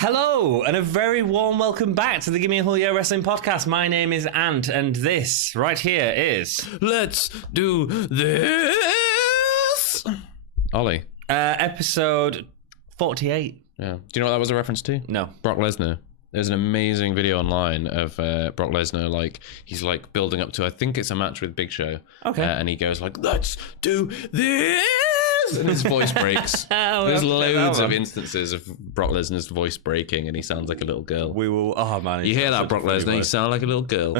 Hello, and a very warm welcome back to the Gimme Wrestling Podcast. My name is Ant, and this right here is... Let's do this! Ollie. Episode 48. Yeah. Do you know what that was a reference to? No. Brock Lesnar. There's an amazing video online of Brock Lesnar, he's building up to, I think it's a match with Big Show. Okay. And he goes let's do this! And his voice breaks. There's loads of instances of Brock Lesnar's voice breaking and he sounds like a little girl. We will... Oh, man. You hear that, Brock Lesnar? You sound like a little girl.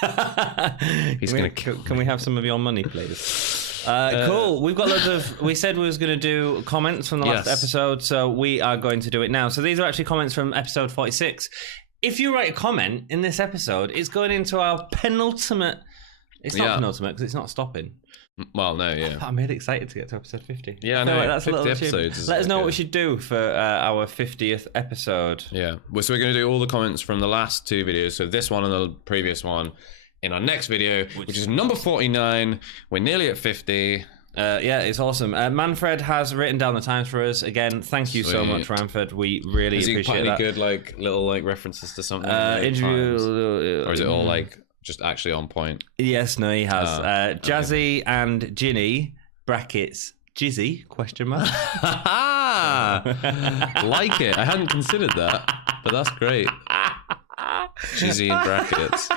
Can we have some of your money, please? Cool. We've got loads of... We said we was going to do comments from the last episode, so we are going to do it now. So these are actually comments from episode 46. If you write a comment in this episode, it's going into our penultimate... It's not penultimate because it's not stopping. Well, no, yeah. I'm really excited to get to episode 50. Yeah, I know. Like that's 50 episodes. Let us know what we should do for our 50th episode. Yeah. So we're going to do all the comments from the last two videos. So this one and the previous one in our next video, which is number 49. We're nearly at 50. Yeah, it's awesome. Manfred has written down the times for us. Again, thank you so much, Manfred. We really appreciate that. Is he good, little references to something? Interview... Or is it all, just actually on point? Yes, no, he has. Jazzy and Jinny, brackets, JIzzy, question mark. Like it. I hadn't considered that, but that's great. JIzzy in brackets.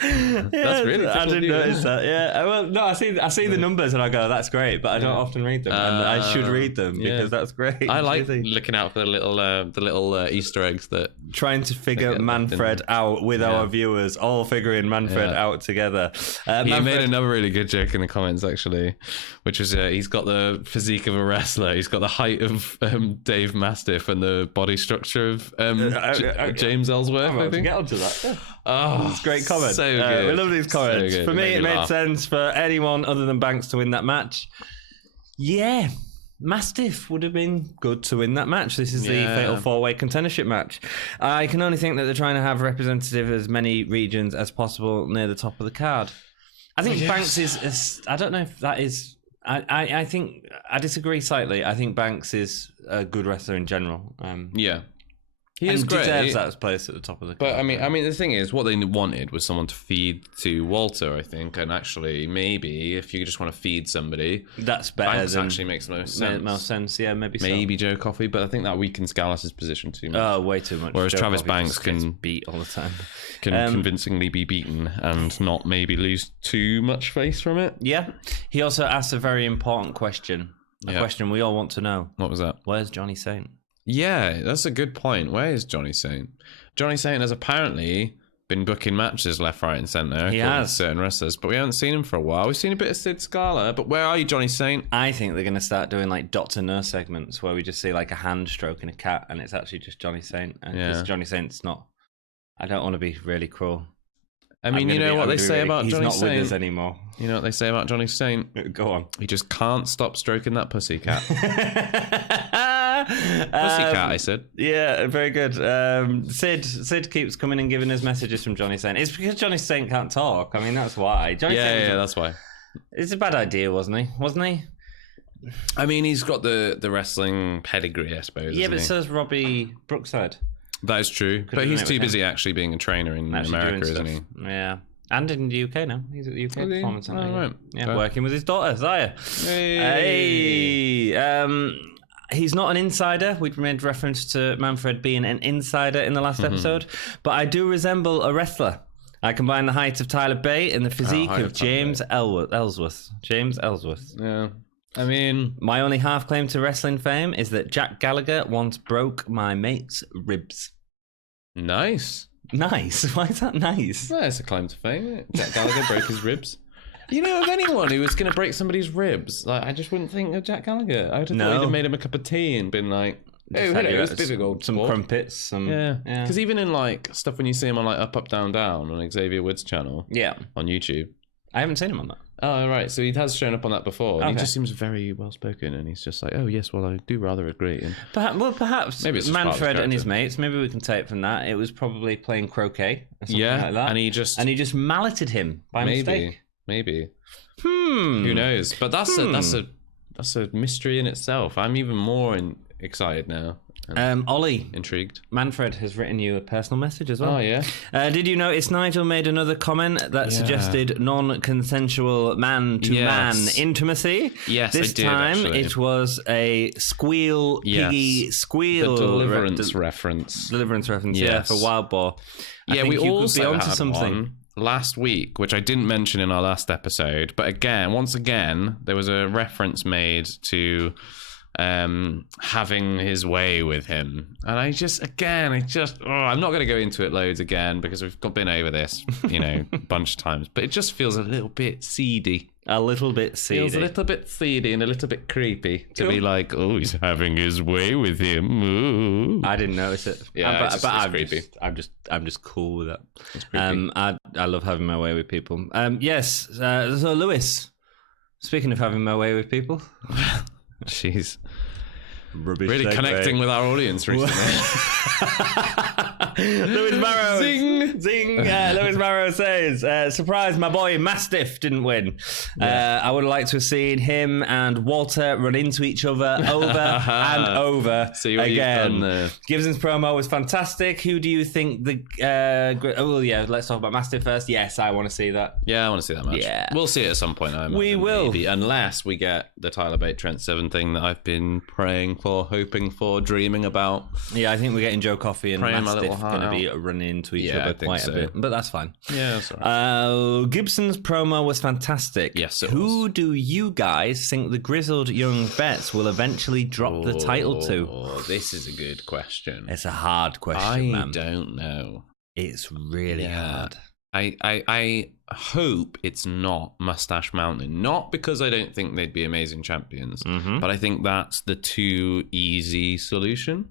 That's really I didn't notice that. Yeah, well, no, I see the numbers and I go, that's great, but I don't often read them, and I should read them because that's great. I like looking out for the little Easter eggs that trying to figure Manfred out with our viewers, all figuring Manfred out together. He made another really good joke in the comments actually, which was he's got the physique of a wrestler, he's got the height of Dave Mastiff and the body structure of James Ellsworth. I think. Get onto that. Yeah. Oh, it's a great comment. So good. We love these comments. So for me, it made sense for anyone other than Banks to win that match. Yeah, Mastiff would have been good to win that match. This is the Fatal 4-Way contendership match. I can only think that they're trying to have representative as many regions as possible near the top of the card. I think Banks is I don't know if that is... I think... I disagree slightly. I think Banks is a good wrestler in general. He is great. Deserves that place at the top of the card. But I mean, the thing is, what they wanted was someone to feed to Walter, I think. And actually, maybe if you just want to feed somebody, that's better. Banks actually makes most sense. Most sense, yeah, maybe Joe Coffey, but I think that weakens Gallus's position too much. Oh, way too much. Whereas Joe Travis Coffey Banks can beat all the time, can convincingly be beaten and not maybe lose too much face from it. Yeah. He also asked a very important question. A question we all want to know. What was that? Where's Johnny Saint? Yeah, that's a good point. Where is Johnny Saint? Johnny Saint has apparently been booking matches left, right, and centre. He has. Certain wrestlers, but we haven't seen him for a while. We've seen a bit of Sid Scala, but where are you, Johnny Saint? I think they're going to start doing Doctor Nurse segments where we just see a hand stroking a cat and it's actually just Johnny Saint. Because Johnny Saint's not... I don't want to be really cruel. I mean, you know what they say about Johnny Saint? He's not with us anymore. You know what they say about Johnny Saint? Go on. He just can't stop stroking that pussy cat. Pussycat, I said. Yeah, very good. Sid keeps coming and giving us messages from Johnny Saint. It's because Johnny Saint can't talk. I mean, that's why. That's why. It's a bad idea, wasn't he? I mean, he's got the wrestling pedigree, I suppose. Yeah, but so does Robbie Brookside. That is true. But he's too busy actually being a trainer in America, isn't he? Yeah. And in the UK now. He's at the UK Performance Centre. Oh, right. Yeah, working with his daughter, Zaya. Hey. He's not an insider. We'd made reference to Manfred being an insider in the last episode. But I do resemble a wrestler. I combine the height of Tyler Bate and the physique of James Ellsworth. James Ellsworth. Yeah. I mean... My only half claim to wrestling fame is that Jack Gallagher once broke my mate's ribs. Nice. Nice? Why is that nice? Well, it's a claim to fame. Jack Gallagher broke his ribs. You know, of anyone who was going to break somebody's ribs, I just wouldn't think of Jack Gallagher. I would have thought he'd have made him a cup of tea and been like, oh, hello, it's difficult. Some crumpets. Yeah. Because even in stuff when you see him on Up, Down, Down on Xavier Wood's channel. Yeah. On YouTube. I haven't seen him on that. Oh, right. So he has shown up on that before. And he just seems very well spoken. And he's just like, oh, yes, well, I do rather agree. And perhaps maybe Manfred and his mates, maybe we can take from that. It was probably playing croquet or something like that. And he just malleted him by mistake. Maybe. Who knows? But that's a mystery in itself. I'm even more excited now. Ollie, Intrigued. Manfred has written you a personal message as well. Oh, yeah? Did you notice Nigel made another comment that suggested non-consensual man-to-man intimacy? Yes, this I did, time actually. it was a piggy squeal. The Deliverance reference. Deliverance reference, Yes. for Wild Boar. I think we you also could be onto had something. one last week, which I didn't mention in our last episode, but once again, there was a reference made to having his way with him, and I'm not going to go into it loads again because we've been over this a bunch of times, but it just feels a little bit seedy. A little bit seedy. Feels a little bit seedy and a little bit creepy to be like, oh, he's having his way with him. Ooh. I didn't notice it. Yeah, it's creepy. I'm just cool with it. It's creepy. I love having my way with people. Yes. So Lewis, speaking of having my way with people, Jeez. rubbish Really segue. connecting with our audience recently. Lewis Marrow. Zing. Zing. Lewis Marrow says, surprise, my boy Mastiff didn't win. I would like to have seen him and Walter run into each other over and over See what again. you've done there. Gibson's promo was fantastic. Who do you think let's talk about Mastiff first. Yes, I want to see that. Yeah, I want to see that match. Yeah. We'll see it at some point. I imagine, We will. maybe, unless we get the Tyler Bate Trent Seven thing that I've been praying for, hoping for, dreaming about. Yeah, I think we're getting Joe Coffey and Praying my Mastiff little going to heart be running into each Yeah, I other think quite so. a bit, but that's fine. Yeah, that's all right. Gibson's promo was fantastic. Yes, it Who was. do you guys think the grizzled young vets will eventually drop the title to? This is a good question. It's a hard question, I man. don't know. It's really hard. I hope it's not Mustache Mountain. Not because I don't think they'd be amazing champions, but I think that's the too easy solution.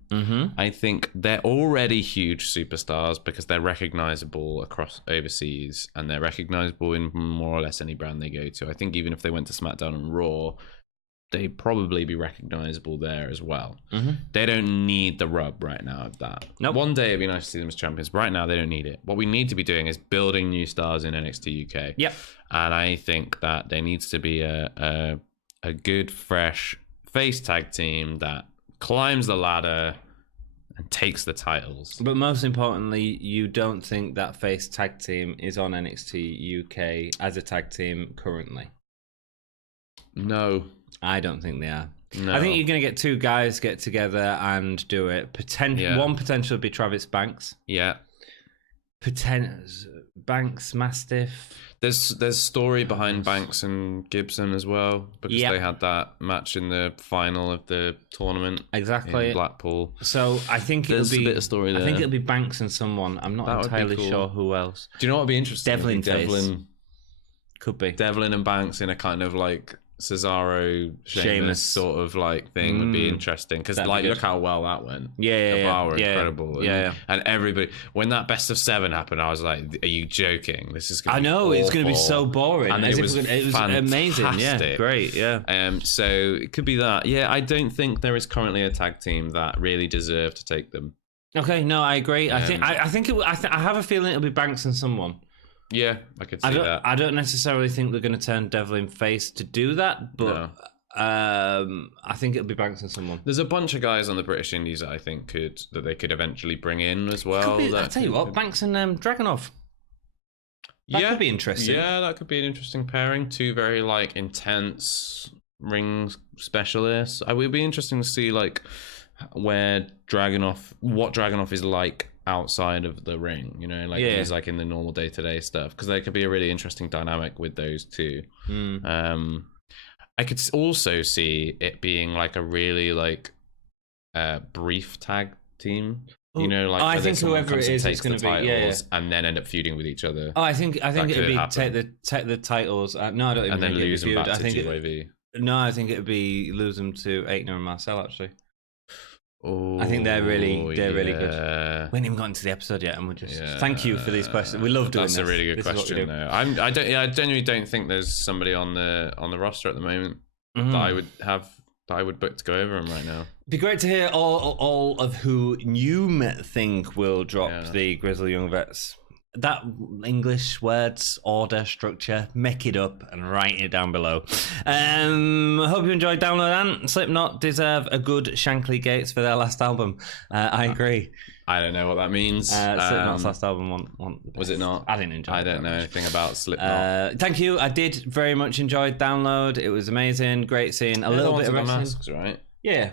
I think they're already huge superstars because they're recognizable across overseas and they're recognizable in more or less any brand they go to. I think even if they went to SmackDown and Raw, they'd probably be recognizable there as well. They don't need the rub right now of that. Nope. One day it'd be nice to see them as champions, but right now they don't need it. What we need to be doing is building new stars in NXT UK. Yep. And I think that there needs to be a good, fresh face tag team that climbs the ladder and takes the titles. But most importantly, you don't think that face tag team is on NXT UK as a tag team currently? No. I don't think they are. No. I think you're going to get two guys get together and do it. One potential would be Travis Banks. Yeah. Banks, Mastiff. There's story behind Banks and Gibson as well because they had that match in the final of the tournament. Exactly. In Blackpool. So I think There's it'll be a bit of story there. I think it'll be Banks and someone. I'm not That would be entirely cool. sure who else. Do you know what would be interesting? Devlin face. Devlin Could be. Devlin and Banks in a kind of like Cesaro Sheamus. Sheamus sort of like thing would be interesting because That'd like be good. look how well that went. Yeah, The bar were yeah, incredible. yeah. And everybody when that best of 7 happened, I was like, "Are you joking? This is." Gonna I be know it's going to be awful." so boring. And As it if was amazing. Yeah, fantastic. great. Yeah. So it could be that. Yeah, I don't think there is currently a tag team that really deserve to take them. Okay, no, I agree. I have a feeling it'll be Banks and someone. Yeah, I could see that. I don't necessarily think they're going to turn Devlin face to do that, but No. I think it'll be Banks and someone. There's a bunch of guys on the British Indies that I think they could eventually bring in as well. I'll tell you what, Banks and Dragunov. That could be interesting. Yeah, that could be an interesting pairing. Two very like intense ring specialists. It would be interesting to see like what Dragunov is like outside of the ring. You know, like he's like in the normal day-to-day stuff because there could be a really interesting dynamic with those two. I could also see it being like a really like brief tag team. You know, like I think whoever it is, it's going to be and then end up feuding with each other. Oh, I think it'd be happen. take the titles. No, I don't even and then think lose them it'd back be feud. to GYV. I think it'd be lose them to Aitner and Marcel. Actually, Oh, I think they're really good. We haven't even got into the episode yet, and we're just thank you for these questions. We love doing this. That's a really good question, though. I genuinely don't think there's somebody on the roster at the moment that I would book to go over them right now. Be great to hear all of who you think will drop the Grizzly Young Vets. that English words, order, structure, make it up and write it down below. Hope you enjoyed Download Ant. Slipknot deserve a good Shankly Gates for their last album. I agree. I don't know what that means. Slipknot's last album was it not? I didn't enjoy it. I don't know anything about Slipknot. Thank you. I did very much enjoy Download. It was amazing. Great seeing a little bit of masks, right? Yeah.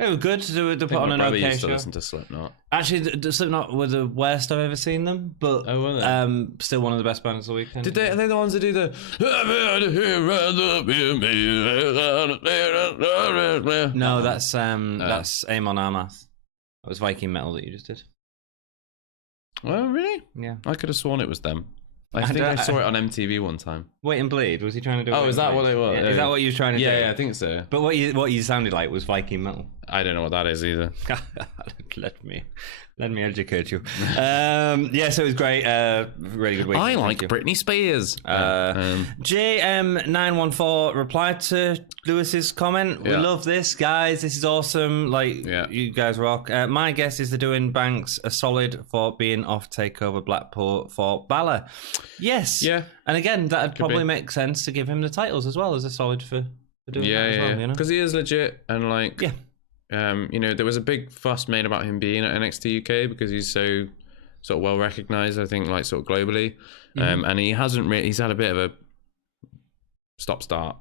It was good to put on an okay used show. to listen to Slipknot. Actually, the Slipknot were the worst I've ever seen them, but still one of the best bands of the weekend. Are they the ones that do the? No, that's Amon Amarth. That was Viking metal that you just did. Oh, really? Yeah. I could have sworn it was them. I think I saw it on MTV one time. Wait and Bleed? Was he trying to do? Oh, is that what it was? Is that what you were trying to do? Yeah, I think so. But what you sounded like was Viking metal. I don't know what that is either. Let me educate you. So it was great. Really good week. I like Britney Spears. JM914 replied to Lewis's comment. We love this, guys. This is awesome. You guys rock. My guess is they're doing Banks a solid for being off Takeover Blackpool for Balor. Yes. Yeah. And again, that'd probably make sense to give him the titles as well as a solid for doing that as well. Because he is legit and there was a big fuss made about him being at NXT UK because he's so sort of well recognized, I think, sort of globally. And he hasn't really, he's had a bit of a stop-start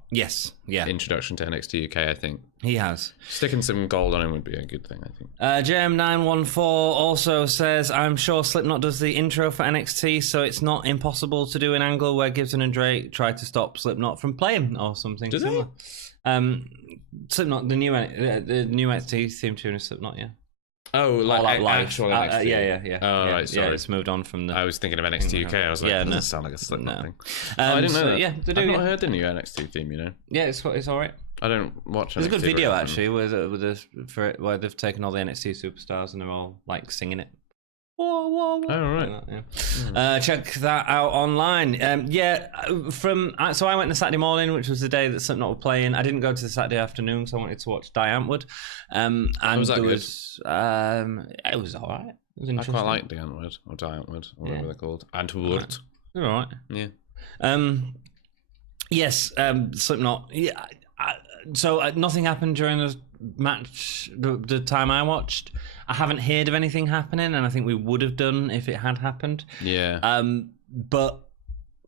introduction to NXT UK, I think. He has. Sticking some gold on him would be a good thing, I think. JM914 also says, I'm sure Slipknot does the intro for NXT, so it's not impossible to do an angle where Gibson and Drake try to stop Slipknot from playing or something similar. Slipknot, the new NXT theme tune is Slipknot, yeah. Oh, actual NXT. Yeah. Oh, right, sorry. Yeah, it's moved on from the... I was thinking of NXT UK. I was like, that doesn't sound like a Slipknot thing. I didn't know that. Yeah, they do. I've not heard the new NXT theme, Yeah, it's all right. I don't watch There's NXT a good video, actually, where they've taken all the NXT superstars and they're all, singing it. Whoa, whoa, whoa. Oh, right. Check that out online. So I went the Saturday morning, which was the day that Slipknot were playing. I didn't go to the Saturday afternoon, so I wanted to watch Die Antwoord. And was that good? It was all right. It was I interesting. quite like Die Antwoord, or Die Antwoord, or whatever they're called. Antwoord. All right. Yeah. Yes, Slipknot. Yeah. So nothing happened during the match, the time I watched. I haven't heard of anything happening, and I think we would have done if it had happened. Yeah. But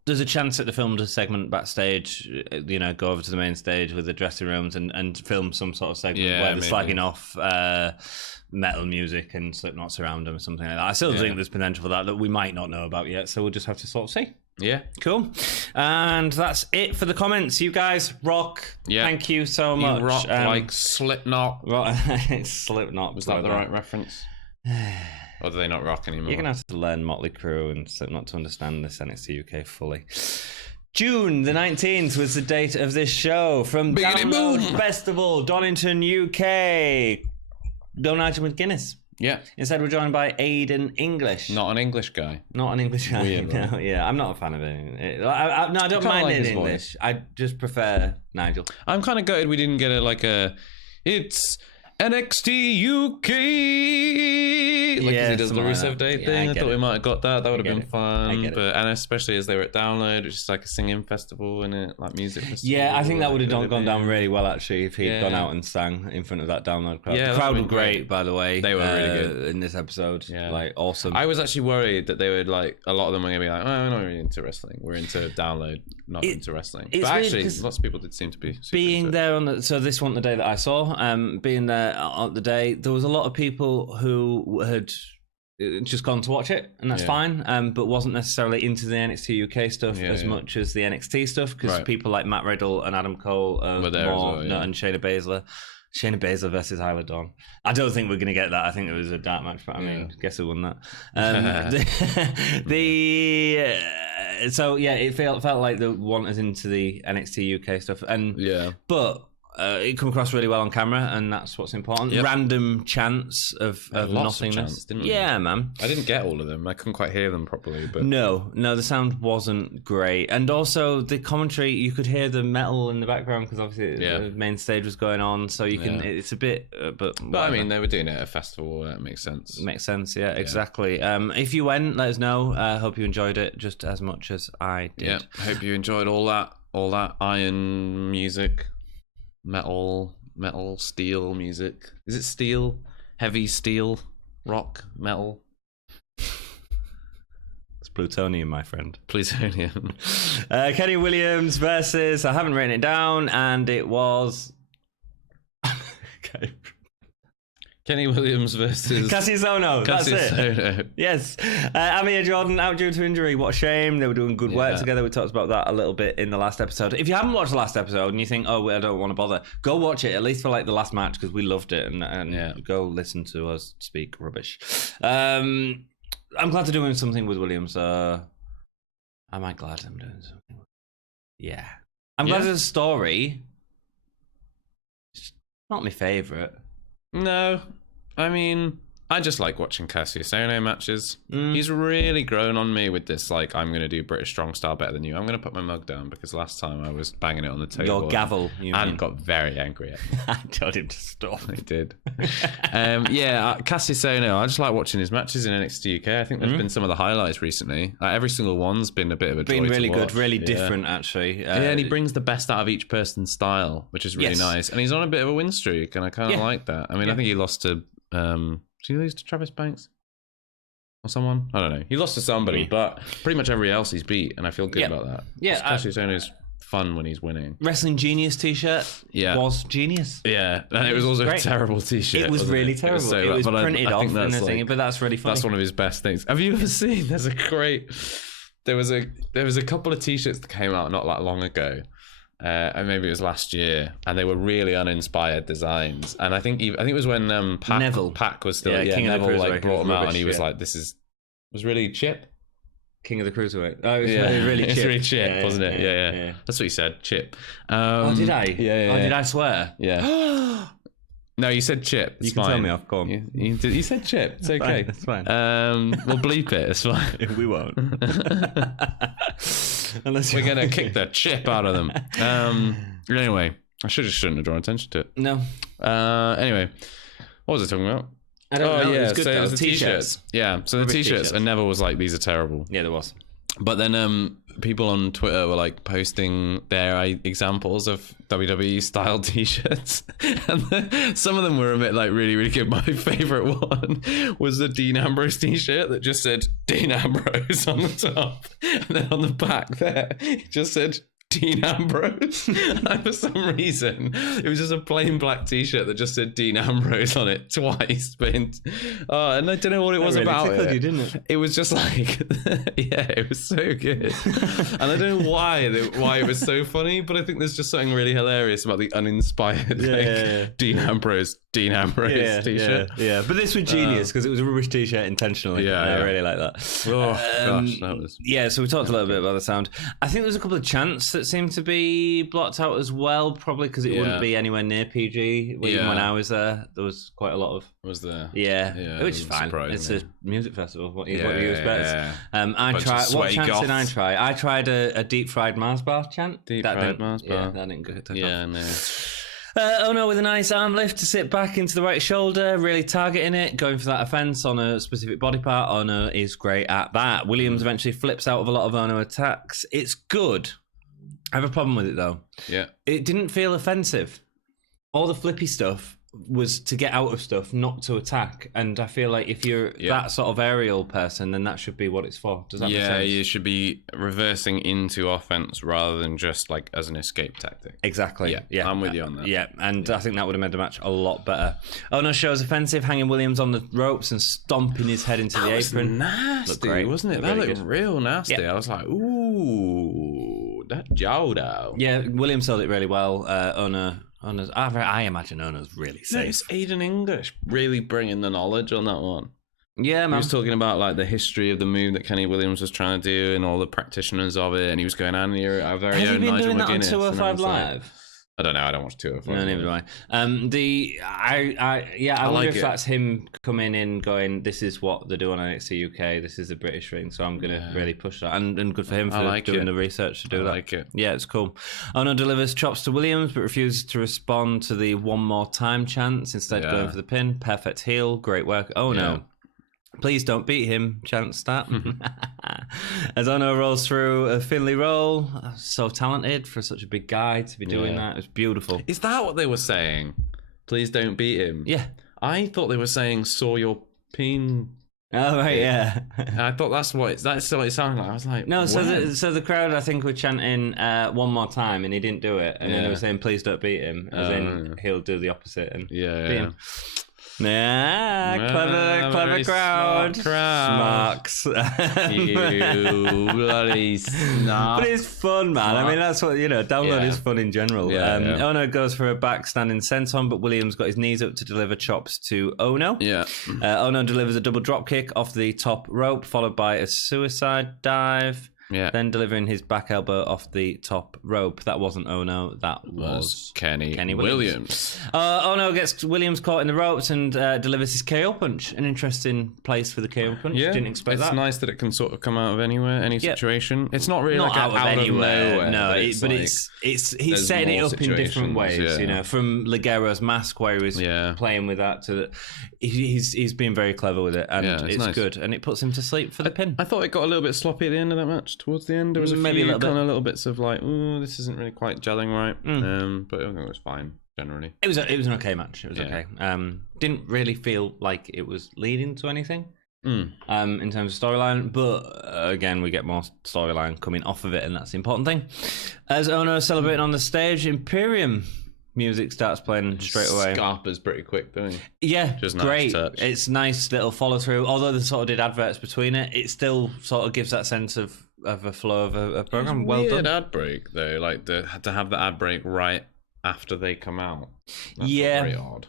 there's a chance that the filmed a segment backstage, go over to the main stage with the dressing rooms and film some sort of segment where they're slagging off metal music and Slipknot's around them or something like that. I still think there's potential for that we might not know about yet, so we'll just have to sort of see. Yeah. Cool. And that's it for the comments. You guys rock. Yeah. Thank you so much. You rock like Slipknot. It's Slipknot. Was that the right reference? Or do they not rock anymore? You're going to have to learn Motley Crue and Slipknot to understand this NXT UK fully. June the 19th was the date of this show from Download Festival, Donington, UK. Donated with Guinness. Yeah. Instead, we're joined by Aidan English. Not an English guy. Not an English guy. Weird, right? No, yeah, I'm not a fan of it. I don't mind it in English. I just prefer Nigel. I'm kind of gutted we didn't get it's NXT UK. He does the Rusev Day thing. I thought we might have got that. That would have been fun. And especially as they were at Download, which is like a singing festival and music festival. Yeah, I think that would have gone down really well actually if he'd gone out and sang in front of that Download crowd. The crowd were great, by the way. They were really good in this episode. Yeah. Awesome. I was actually worried that they would a lot of them were gonna be like, oh, we're not really into wrestling. We're into Download, not into wrestling. But actually, lots of people did seem to be being there so this wasn't the day that I saw. Being there on the day, there was a lot of people who had just gone to watch it, and that's fine, but wasn't necessarily into the NXT UK stuff as much as the NXT stuff, because people like Matt Riddle and Adam Cole were there more, and Shayna Baszler versus Isla Dawn. I don't think we're going to get that. I think it was a dark match, but I mean, guess who won that? So yeah, it felt like the one is into the NXT UK stuff, and but it come across really well on camera, and that's what's important. Yep. Random chants of nothingness. Of chants, didn't we? Yeah, man. I didn't get all of them. I couldn't quite hear them properly. But No, the sound wasn't great. And also the commentary, you could hear the metal in the background because obviously the main stage was going on. So you can, it's a bit, but I mean, they were doing it at a festival. That makes sense. Makes sense, yeah, exactly. If you went, let us know. Hope you enjoyed it just as much as I did. Yeah, hope you enjoyed all that iron music, metal, steel music. Is it steel? Heavy steel, rock, metal? It's plutonium, my friend. Plutonium. Kenny Williams versus, I haven't written it down, and it was... okay. Kenny Williams versus Kassius Ohno. That's it. Ohno. Yes. Amir Jordan out due to injury. What a shame. They were doing good work together. We talked about that a little bit in the last episode. If you haven't watched the last episode and you think, oh, I don't want to bother, go watch it, at least for like the last match, because we loved it, and go listen to us speak rubbish. I'm glad they're doing something with Williams. Am I glad I'm doing something? Yeah. I'm glad there's a story. It's not my favourite. No, I mean, I just like watching Kassius Ohno matches. He's really grown on me with this, like, I'm going to do British Strong Style better than you. I'm going to put my mug down because last time I was banging it on the table. Your gavel, you mean. Got very angry at me. I told him to stop. I did. Kassius Ohno, I just like watching his matches in NXT UK. I think there's been some of the highlights recently. Like, every single one's been a bit of a joy really to good, watch. really different, actually. And he brings the best out of each person's style, which is really nice. And he's on a bit of a win streak, and I kind of like that. I mean, I think he lost to... did he lose to Travis Banks? Or someone? I don't know. He lost to somebody, but pretty much everybody else he's beat, and I feel good about that. Yeah. Kassius Ohno's fun when he's winning. Wrestling Genius t-shirt was genius. Yeah, and it was also a terrible t-shirt. It was really terrible. It was printed off and the thing, but that's really funny. That's one of his best things. Have you ever seen? There was a couple of t-shirts that came out not that long ago. And maybe it was last year, and they were really uninspired designs. And I think it was when Pac was still King Neville like brought them out, and he was like, "This was really Chip." King of the Cruiserweight. Oh, it was really Chip. It's really Chip, wasn't it? Yeah. That's what he said, Chip. Oh, did I? Yeah. Did I swear? Yeah. No, you said Chip. It's you can fine. tell me off. Go on. You said Chip. It's okay. It's fine. We'll bleep it. It's fine. We won't. Unless we're gonna kick the chip out of them. Anyway, I shouldn't have drawn attention to it. No. Anyway, what was I talking about? I don't know. Yeah, it was good, so though. it was the t-shirts. Yeah, so the t-shirts, and Neville was like, "These are terrible." Yeah, there was. But then people on Twitter were like posting their examples of WWE style t-shirts, and some of them were a bit like really, really good. My favorite one was the Dean Ambrose t-shirt that just said Dean Ambrose on the top, and then on the back there it just said Dean Ambrose. And for some reason, it was just a plain black t-shirt that just said Dean Ambrose on it twice. And I don't know what it was about it. You, didn't it? It was just like, yeah, it was so good. And I don't know why it was so funny, but I think there's just something really hilarious about the uninspired Dean Ambrose t-shirt. Yeah. But this was genius because it was a rubbish t-shirt intentionally. Yeah, I really like that. Oh gosh, that was. Yeah, so we talked a little bit about the sound. I think there's a couple of chants that seemed to be blocked out as well, probably because it wouldn't be anywhere near PG. Even when I was there was quite a lot of. Was there? Yeah, which is fine. It's a music festival. What do you expect? I tried. What chants did I try? I tried a deep fried Mars bar chant. Deep fried Mars bar. Yeah, that didn't go. Yeah, no. Ohno with a nice arm lift to sit back into the right shoulder, really targeting it, going for that offense on a specific body part. Ohno is great at that. Williams eventually flips out of a lot of Ohno attacks. It's good. I have a problem with it though. Yeah. It didn't feel offensive. All the flippy stuff was to get out of stuff, not to attack. And I feel like if you're that sort of aerial person, then that should be what it's for. Does that make sense? Yeah, you should be reversing into offense rather than just like as an escape tactic. Exactly. Yeah. I'm with you on that. Yeah, and I think that would have made the match a lot better. Ohno shows offensive, hanging Williams on the ropes and stomping his head into the apron. Nasty, looked great, wasn't it? That really looked real nasty. Yeah. I was like, ooh, that Jodo. Yeah, Williams sold it really well. I imagine Ohno's really safe. It's Aiden English really bringing the knowledge on that one. Yeah, man. He was talking about like the history of the move that Kenny Williams was trying to do and all the practitioners of it, and he was going on here. Our very Has own he been Nigel doing that on McGuinness, 205 Live? I don't know. I don't watch 205. No, neither do I. I wonder like if it. that's him coming in, going, "This is what they do on NXT UK. This is a British ring, so I'm gonna really push that." And good for him for doing the research to do that. I like it. Yeah, it's cool. Ohno delivers chops to Williams, but refuses to respond to the "one more time" chants. Instead, going for the pin. Perfect heel. Great work. Oh no. Please don't beat him, chant stat. As Ohno rolls through a Finley roll, so talented for such a big guy to be doing that. It's beautiful. Is that what they were saying? Please don't beat him. Yeah. I thought they were saying saw your peen. Oh right, yeah. I thought that's what it sounded like. I was like, no. So when? the crowd, I think, were chanting "one more time," and he didn't do it, and then they were saying, "Please don't beat him," as in he'll do the opposite and beat him. Clever crowd. Smocks. You bloody snot. But it's fun, man. I mean, that's what, download is fun in general. Ohno goes for a back standing senton, but Williams got his knees up to deliver chops to Ohno. Yeah. Ohno delivers a double drop kick off the top rope, followed by a suicide dive. Yeah. Then delivering his back elbow off the top rope. That wasn't Ohno. That was Kenny Williams. Ohno gets Williams caught in the ropes and delivers his KO punch. An interesting place for the KO punch. Yeah. Didn't expect that. It's nice that it can sort of come out of anywhere, any situation. It's not really not like out of nowhere. No, but like, he's setting it up in different ways. From Ligero's mask where he was playing with that to he's been very clever with it, and it's nice. Good, and it puts him to sleep for the pin. I thought it got a little bit sloppy at the end of that match. Towards the end, there was maybe few kind of little bits of like, "Ooh, this isn't really quite gelling right." But I think it was fine generally. It was an okay match. It was okay. Didn't really feel like it was leading to anything in terms of storyline, but again, we get more storyline coming off of it, and that's the important thing. As Ohno is celebrating on the stage, Imperium music starts playing straight away. Scarpa's pretty quick, don't he? Yeah, just great. Nice touch. It's nice little follow through. Although they sort of did adverts between it, it still sort of gives that sense of a flow of a program. Well done. Ad break though, like to have the ad break right after they come out. That's very odd.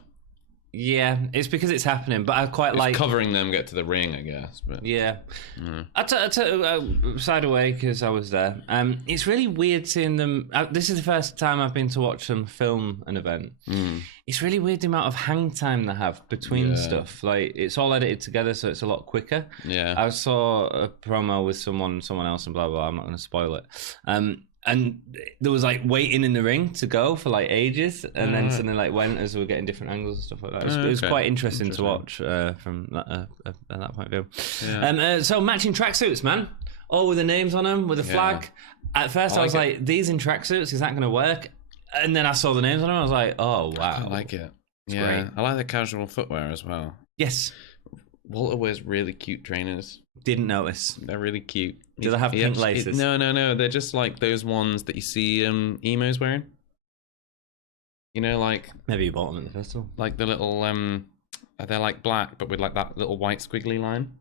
Yeah, it's because it's happening, but I quite like covering them get to the ring, I guess. But I took side away because I was there. It's really weird seeing them. This is the first time I've been to watch them film an event. It's really weird the amount of hang time they have between stuff. Like it's all edited together, so it's a lot quicker. Yeah, I saw a promo with someone else, and blah blah. I'm not going to spoil it. And there was like waiting in the ring to go for like ages, and then suddenly like went as we were getting different angles and stuff like that. It was quite interesting to watch from that point of view. So matching tracksuits, man, all with the names on them, with a flag. At first, I was like, "These in tracksuits, is that going to work?" And then I saw the names on them, I was like, "Oh wow, I like it." It's great. I like the casual footwear as well. Yes, Walter wears really cute trainers. Didn't notice. They're really cute. Do they have pink laces? No. They're just like those ones that you see emos wearing. Like maybe you bought them at the festival. Like the little they're like black, but with like that little white squiggly line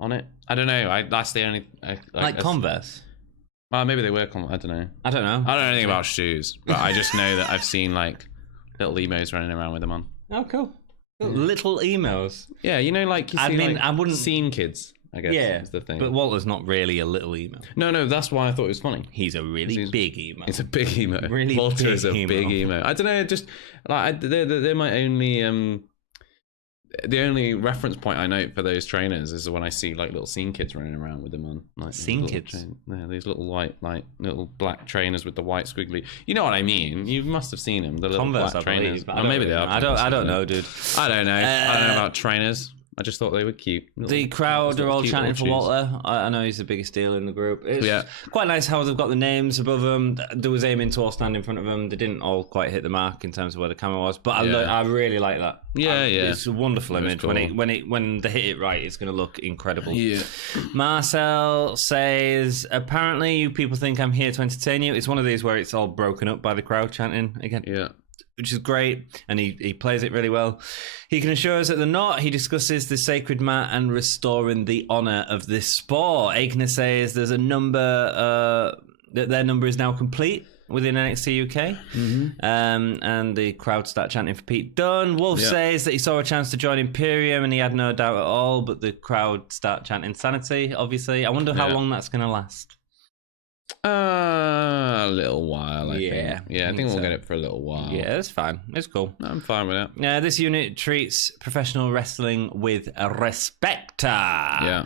on it. I don't know. That's the only like Converse. Well, maybe they were Converse. I don't know. I don't know anything about shoes, but I just know that I've seen like little emos running around with them on. Oh, cool. Little emos. Yeah, like you see, I wouldn't scene kids. I guess is the thing. But Walter's not really a little emo. No, that's why I thought it was funny. He's a really big emo. It's a big emo. Really Walter big is a big emo. I don't know, just like they're my only the only reference point I note for those trainers is when I see like little scene kids running around with them on. Like scene kids? Yeah, these little white, like little black trainers with the white squiggly. You know what I mean? You must have seen them. The little Converse, black I trainers. believe, Or maybe they are. I don't know, dude. I don't know. I don't know about trainers. I just thought they were cute. The crowd are all chanting for Walter. I know he's the biggest deal in the group. It's quite nice how they've got the names above them. There was aiming to all stand in front of them. They didn't all quite hit the mark in terms of where the camera was, but I really like that. It's a wonderful image. Cool. When they hit it right, it's going to look incredible. Yeah. Marcel says, apparently you people think I'm here to entertain you. It's one of these where it's all broken up by the crowd chanting again. Yeah. Which is great, and he plays it really well. He can assure us that they're not. He discusses the sacred mat and restoring the honour of this sport. Aikner says there's a number, that their number is now complete within NXT UK. And the crowd start chanting for Pete Dunne. Wolf says that he saw a chance to join Imperium and he had no doubt at all, but the crowd start chanting Sanity, obviously. I wonder how long that's going to last. A little while, I think. Yeah, I think we'll so. get it for a little while. Yeah, it's fine. It's cool. I'm fine with it. Yeah, this unit treats professional wrestling with respect. Yeah.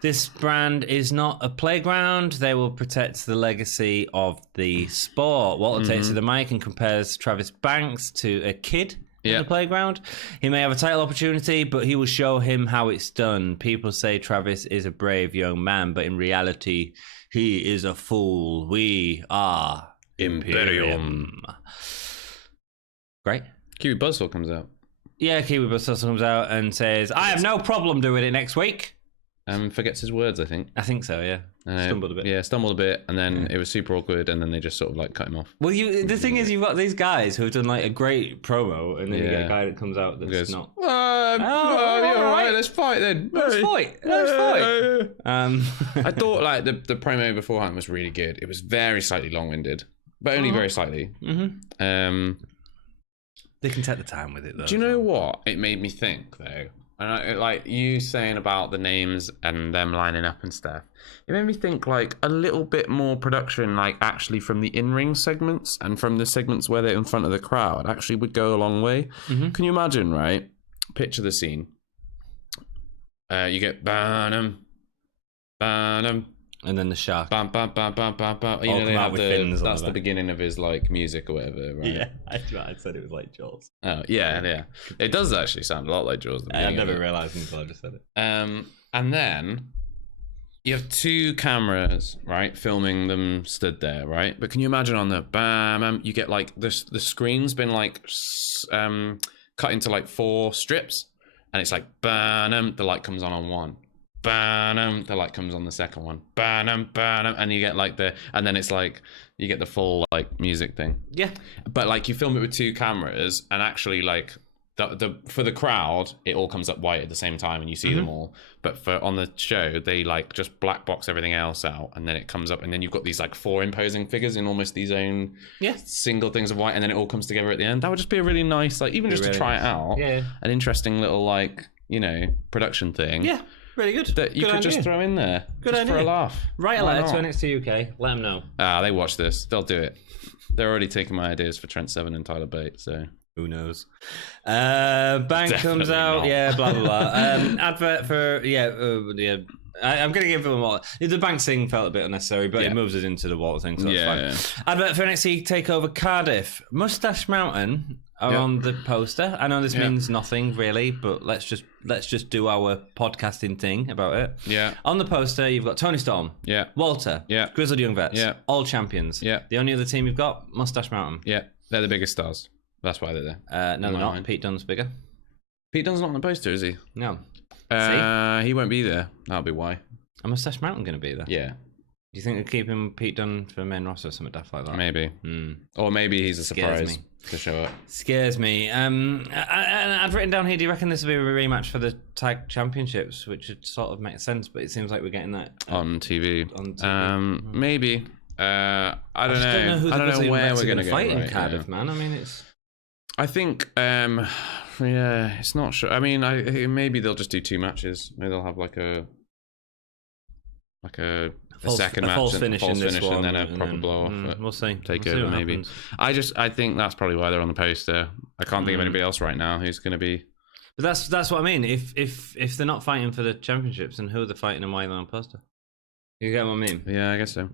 This brand is not a playground. They will protect the legacy of the sport. Walter takes to the mic and compares Travis Banks to a kid in the playground. He may have a title opportunity, but he will show him how it's done. People say Travis is a brave young man, but in reality, he is a fool. We are Imperium. Great. Kiwi Buzzsaw comes out. Yeah, Kiwi Buzzsaw comes out and says, I have no problem doing it next week. Forgets his words, I think. I think so, yeah. Stumbled a bit. Yeah, stumbled a bit, and then it was super awkward, and then they just sort of like cut him off. Well, the thing is, you've got these guys who have done like a great promo, and then you get a guy that comes out that's not. You're all right. Let's fight then. Let's fight. I thought like the promo beforehand was really good. It was very slightly long-winded, but only very slightly. Mm-hmm. They can take the time with it, though. Do you know what it made me think though? And like you saying about the names and them lining up and stuff, it made me think like a little bit more production, like actually from the in-ring segments and from the segments where they're in front of the crowd, actually would go a long way. Mm-hmm. Can you imagine, right? Picture the scene. You get Barnum, and then the shark. Bam, bam, bam, bam, bam, bam. You know, they have that's the beginning of his like music or whatever, right? Yeah, I said it was like Jaws. Oh, yeah. It does actually sound a lot like Jaws. I never realised until I just said it. And then you have two cameras, right, filming them stood there, right? But can you imagine on the bam, you get like the screen's been like cut into like 4 strips, and it's like bam, the light comes on one. Bam, the light comes on the second one. Bam, and you get like and then it's like you get the full like music thing. Yeah, but like you film it with 2 cameras, and actually like the for the crowd, it all comes up white at the same time, and you see them all. But for on the show, they like just black box everything else out, and then it comes up, and then you've got these like 4 imposing figures in almost these own single things of white, and then it all comes together at the end. That would just be a really nice, like even just really to try it out. Yeah, an interesting little like production thing. Yeah. Really good. That you could just throw in there. Good idea. For a laugh. Write a letter to NXT UK. Let them know. They watch this. They'll do it. They're already taking my ideas for Trent Seven and Tyler Bate, so who knows? Bank comes out. Not. Yeah, blah blah blah. Advert for I'm going to give them all. The Bank thing felt a bit unnecessary, but it moves us into the Walter thing, so it's fine. Yeah. Advert for NXT Takeover Cardiff. Mustache Mountain are on the poster. I know this means nothing really, but let's just do our podcasting thing about it. Yeah. On the poster, you've got Tony Storm. Yeah. Walter. Yeah. Grizzled Young Vets. Yeah. All champions. Yeah. The only other team you've got, Mustache Mountain. Yeah. They're the biggest stars. That's why they're there. No, they're not. Pete Dunne's bigger. Pete Dunne's not on the poster, is he? No. He won't be there. That'll be why. A Mustache Mountain going to be there? Yeah. Do you think they're keeping Pete Dunne for main roster or something daft like that? Maybe. Or maybe he's a surprise to show up. Scares me. I've written down here, do you reckon this will be a rematch for the tag championships, which would sort of make sense, but it seems like we're getting that on TV. Maybe. I don't know. I don't know where we're going to go. Fight in Cardiff, man. I mean, it's. I think. It's not sure. I mean, maybe they'll just do 2 matches. Maybe they'll have like a second match, false finish, and then a proper blow off. We'll see. Take over maybe. I think that's probably why they're on the poster. I can't think of anybody else right now who's going to be. But that's what I mean. If they're not fighting for the championships, then who are they fighting and why they're on the poster? You get what I mean? Yeah, I guess so.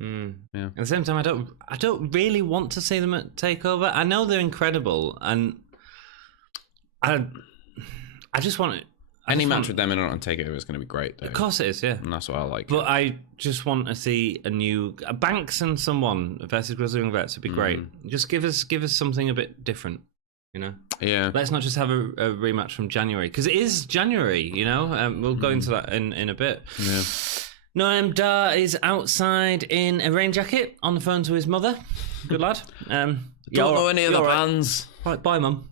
Yeah. At the same time, I don't really want to see them at Takeover. I know they're incredible, and I just want it. Any match with them in on Takeover is going to be great, though. Of course it is, yeah. And that's what I like. But I just want to see a Banks and someone versus Grizzled Young Vets would be great. Just give us something a bit different, Yeah. Let's not just have a rematch from January, because it is January, We'll go into that in a bit. Yeah. Noam Dar is outside in a rain jacket on the phone to his mother. Good lad. Don't know any of the bands. Right, bye, Mum.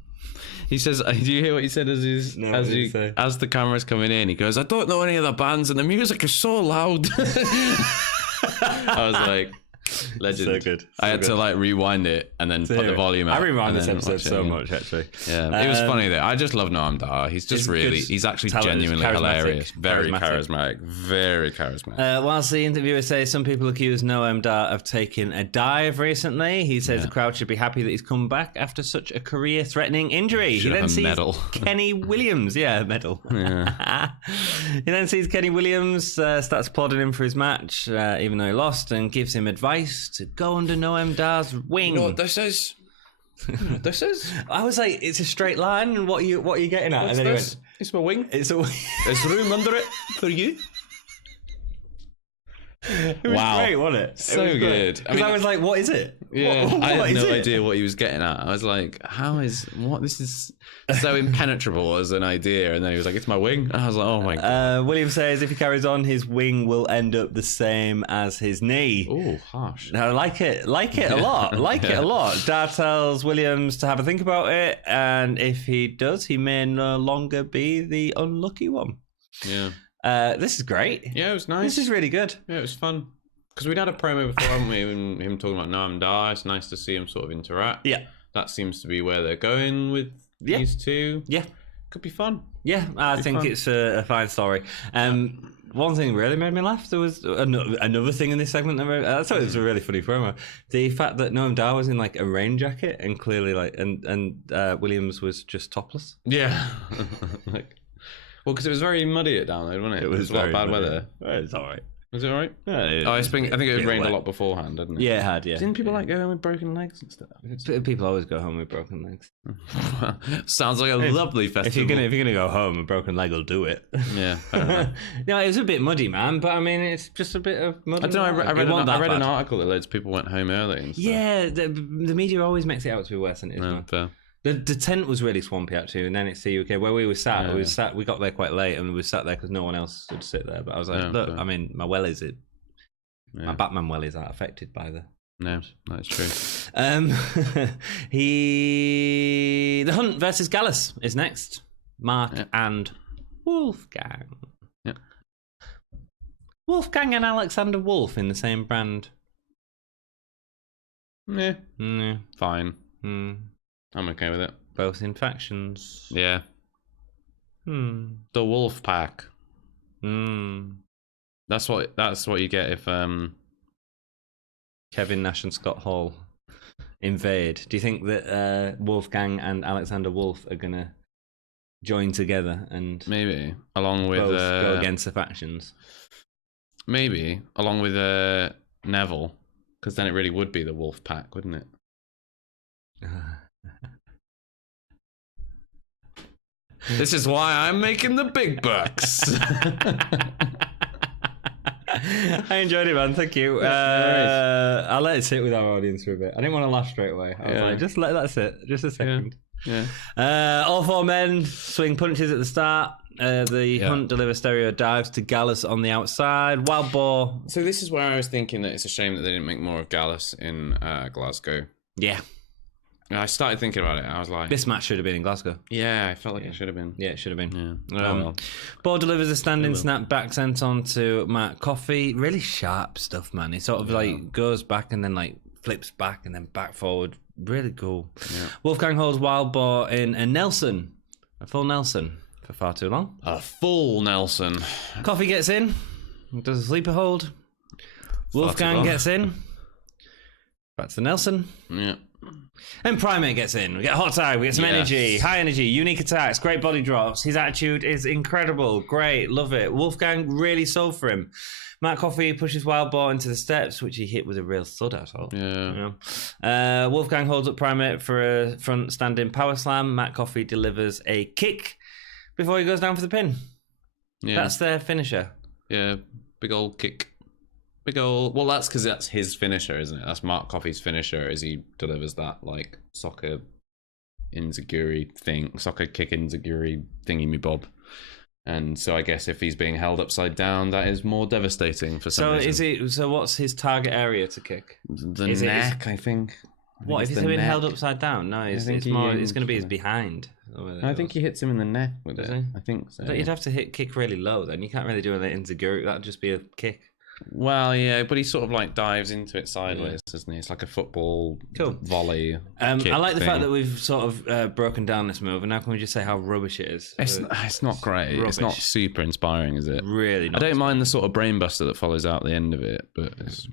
He says, do you hear what he said as the camera's coming in? He goes, I don't know any of the bands and the music is so loud. I was like, Legend. So good. I had to like rewind it and then put the volume up. I rewind this and then episode watch it so again. much, actually. Yeah, it was funny though. I just love Noam Dar. He's just really, good he's actually talent, genuinely charismatic, hilarious. Very charismatic. Very charismatic. Whilst the interviewer says some people accuse Noam Dar of taking a dive recently, he says the crowd should be happy that he's come back after such a career-threatening injury. Should He have then a sees medal. Kenny Williams. Yeah, medal. Yeah. He then sees Kenny Williams, starts applauding him for his match, even though he lost, and gives him advice to go under Noam Dar's wing. You know what this is? This is? I was like, it's a straight line, and what are you getting at? What's and then this? It's my wing. He went, There's room under it for you. It was great, wasn't it? So good. Because I was like, what is it? Yeah, what I had is no it? idea what he was getting at. I was like, this is so impenetrable as an idea. And then he was like, it's my wing. And I was like, oh my God. William says if he carries on, his wing will end up the same as his knee. Oh, harsh. I like it a lot. Like it a lot. Dar tells Williams to have a think about it, and if he does, he may no longer be the unlucky one. Yeah. This is great. Yeah, it was nice. This is really good. Yeah, it was fun. Because we'd had a promo before, haven't we? Him talking about Noam Dar. It's nice to see him sort of interact. Yeah. That seems to be where they're going with these two. Yeah. Could be fun. Yeah, I think fun. it's a fine story. One thing really made me laugh. There was another thing in this segment that I thought it was a really funny promo. The fact that Noam Dar was in like a rain jacket and clearly like and Williams was just topless. Yeah. Because it was very muddy down there, wasn't it? It was a lot of very bad muddy. weather. It's all right. Was it all right? Yeah, I think it had rained a lot beforehand, didn't it? Yeah, it had. Yeah. Didn't people like going with broken legs and stuff? People always go home with broken legs. Sounds like a lovely festival. If you're gonna go home, a broken leg will do it. Yeah. Fair enough. No, it was a bit muddy, man. But I mean, it's just a bit of mud. I don't know. I read an bad. article that loads of people went home early and stuff. Yeah, the media always makes it out to be worse than it is. Man. Fair. The tent was really swampy actually, and NXT UK where we were sat. We got there quite late, and we sat there because no one else would sit there. But I was like, look, fair. I mean, my wellies, my Batman wellies aren't affected by the. No, that's true. The Hunt versus Gallus is next. Mark and Wolfgang. Yeah. Wolfgang and Alexander Wolf in the same brand. Yeah. Mm. Fine. Mm. I'm okay with it. Both in factions. Yeah. Hmm. The Wolf Pack. Hmm. That's what you get if Kevin Nash and Scott Hall invade. Do you think that Wolfgang and Alexander Wolf are gonna join together and maybe along with both go against the factions? Maybe along with Neville, because then it really would be the Wolf Pack, wouldn't it? This is why I'm making the big bucks. I enjoyed it, man. Thank you. I'll let it sit with our audience for a bit. I didn't want to laugh straight away. I was like, just let that sit. Just a second. Yeah. All four men swing punches at the start. The Hunt delivers stereo dives to Gallus on the outside. Wild Boar. So this is where I was thinking that it's a shame that they didn't make more of Gallus in Glasgow. Yeah. I started thinking about it. I was like, This match should have been in Glasgow. yeah, I felt like it should have been. Yeah, it should have been. Yeah. Boar delivers a standing snap back sent on to Matt Coffey. Really sharp stuff, man. He sort of like goes back and then like flips back and then back forward. Really cool. Yeah. Wolfgang holds Wild Boar in a Nelson. A full Nelson for far too long. A full Nelson. Coffey gets in. Does a sleeper hold. Wolfgang gets in. Back to Nelson. Yeah. And Primate gets in. We get a hot tag. We get some energy. High energy. Unique attacks. Great body drops. His attitude is incredible. Great. Love it. Wolfgang really sold for him. Matt Coffey pushes Wild Boar into the steps, which he hit with a real thud, I thought. Yeah. Wolfgang holds up Primate for a front standing power slam. Matt Coffey delivers a kick before he goes down for the pin. Yeah. That's their finisher. Yeah. Big old kick. Big old. Well, that's because that's his finisher, isn't it? That's Mark Coffey's finisher, as he delivers that like soccer enziguri thing, soccer kick enziguri thingy me bob. And so I guess if he's being held upside down, that is more devastating for some reason. So what's his target area to kick? The neck, I think. What if he's been held upside down? No, it's going to be his behind. I think he hits him in the neck with it. I think so. But you'd have to kick really low then. You can't really do an enziguri. That'd just be a kick. Well, yeah, but he sort of like dives into it sideways, doesn't he? It's like a football volley. I like the fact that we've sort of broken down this move, and now can we just say how rubbish it is? It's not great. Rubbish. It's not super inspiring, is it? Really not. I don't mind the sort of brainbuster that follows out the end of it, but it's,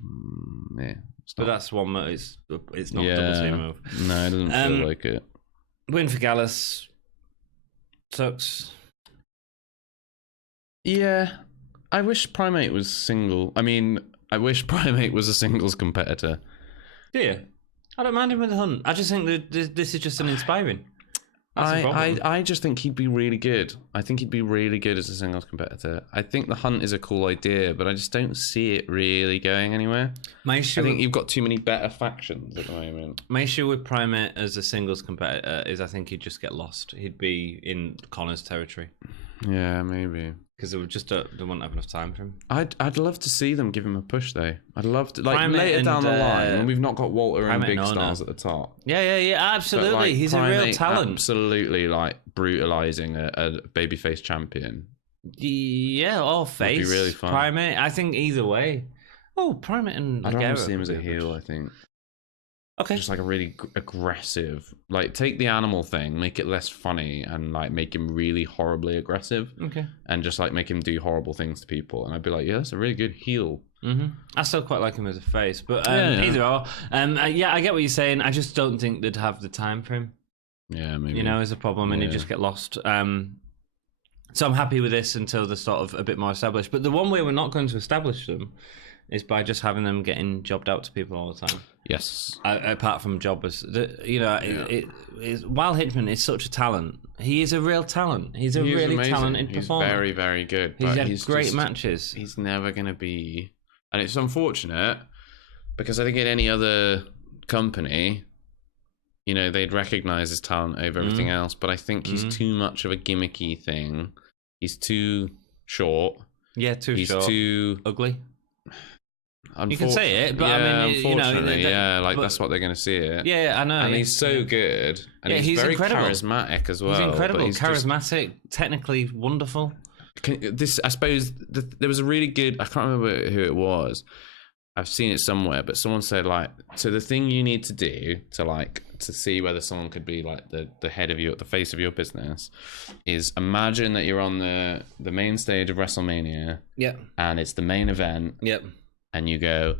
but that's one move. It's not a double team move. No, it doesn't feel like it. Win for Gallus. Sucks. Yeah. I wish Primate was single. I mean, I wish Primate was a singles competitor. Do you? I don't mind him with the Hunt. I just think that this is just uninspiring. I just think he'd be really good. I think he'd be really good as a singles competitor. I think the Hunt is a cool idea, but I just don't see it really going anywhere. I think you've got too many better factions at the moment. My issue with Primate as a singles competitor is I think he'd just get lost. He'd be in Connor's territory. Yeah, maybe. Because they wouldn't have enough time for him. I'd love to see them give him a push though. I'd love to later down the line when we've not got Walter and Big Stars at the top. Yeah, absolutely. He's a real talent. Absolutely, like brutalizing a babyface champion. Yeah, or face. Would be really fun. Primate. I think either way. Oh, Primate and I'd rather see him as a heel. I think. Okay. Just like a really aggressive, like take the animal thing, make it less funny, and like make him really horribly aggressive. Okay. And just like make him do horrible things to people, and I'd be like, yeah, that's a really good heel. Mm-hmm. I still quite like him as a face, but either or. I get what you're saying. I just don't think they'd have the time for him. Yeah, maybe. Is a problem, and you just get lost. So I'm happy with this until they're sort of a bit more established. But the one way we're not going to establish them is by just having them getting jobbed out to people all the time. Yes. Apart from jobbers, while Hitchman is such a talent, he is a real talent. He's a really amazing. Talented performer. He's very, very good. He's had great matches. He's never going to be... And it's unfortunate because I think in any other company, they'd recognise his talent over everything else. But I think he's too much of a gimmicky thing. He's too short. Yeah, too short. He's too... ugly. You can say it, but unfortunately, that's what they're going to see it. Yeah, I know. And he's so good, and he's very incredible. Charismatic as well. He's incredible, charismatic, technically wonderful. I suppose there was a really good. I can't remember who it was. I've seen it somewhere, but someone said so the thing you need to do to see whether someone could be like the head of you, the face of your business, is imagine that you're on the main stage of WrestleMania. Yeah. And it's the main event. Yep. And you go,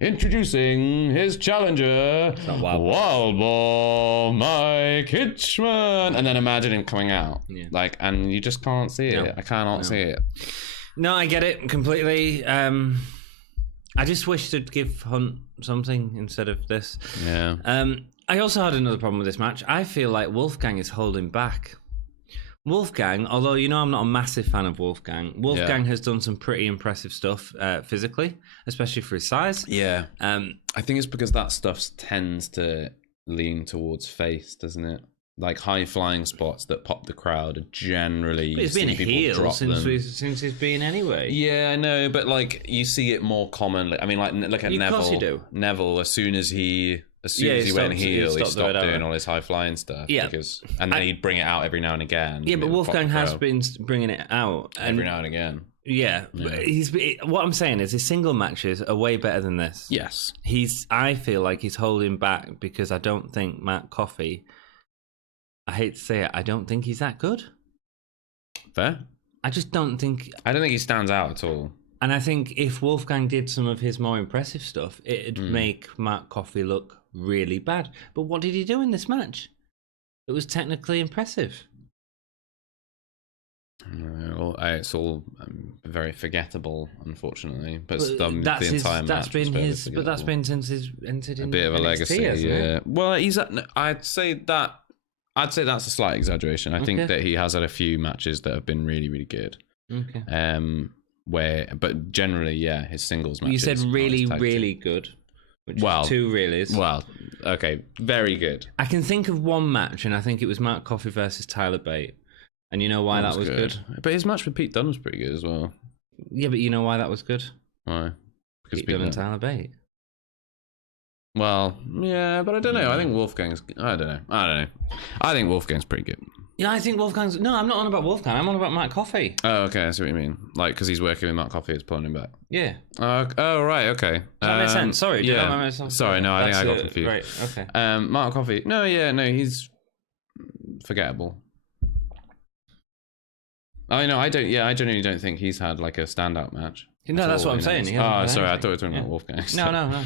introducing his challenger, Wild Ball Mike Hitchman, and then imagine him coming out, and you just can't see it. No. I cannot see it. No, I get it completely. I just wish to give Hunt something instead of this. Yeah. I also had another problem with this match. I feel like Wolfgang is holding back. Wolfgang, although I'm not a massive fan of Wolfgang. Wolfgang has done some pretty impressive stuff physically, especially for his size. Yeah. I think it's because that stuff tends to lean towards face, doesn't it? Like high flying spots that pop the crowd are generally. But he's been a heel since he's been anyway. Yeah, I know, but you see it more commonly. I mean, look at Neville. Of course you do. Neville, as soon as he went heel, he stopped doing all his high flying stuff. Yeah, and then he'd bring it out every now and again. Yeah, but Wolfgang has been bringing it out every now and again. Yeah, but what I'm saying is his single matches are way better than this. Yes, I feel like he's holding back because I don't think Matt Coffey. I hate to say it, I don't think he's that good. Fair. I just don't think. I don't think he stands out at all. And I think if Wolfgang did some of his more impressive stuff, it'd make Matt Coffey look really bad. But what did he do in this match? It was technically impressive. It's all very forgettable, unfortunately. But the entire match. That's been since he's entered in a bit of a legacy. Yeah. Well, I'd say that's a slight exaggeration. I think that he has had a few matches that have been really, really good. Okay. But generally, his singles matches. You said really, really good. Which is two reallys. Well, okay, very good. I can think of one match, and I think it was Matt Coffey versus Tyler Bate. And you know why that was good? But his match with Pete Dunne was pretty good as well. Yeah, but you know why that was good? Why? Because Pete Dunne and Tyler Bate. Well, yeah, but I don't know. I think Wolfgang's... I don't know. I think Wolfgang's pretty good. Yeah, I think Wolfgang's... No, I'm not on about Wolfgang. I'm on about Matt Coffey. Oh, okay. That's what you mean. Like, because he's working with Matt Coffey, it's pulling him back. Yeah. Oh, right. Okay. Does that make sense? Sorry. Did that make sense? Sorry, no, I think I got confused. Right, okay. Matt Coffey. No, he's forgettable. I genuinely don't think he's had like a standout match. No, that's what I'm saying. Sorry, I thought we were talking about Wolfgang. No.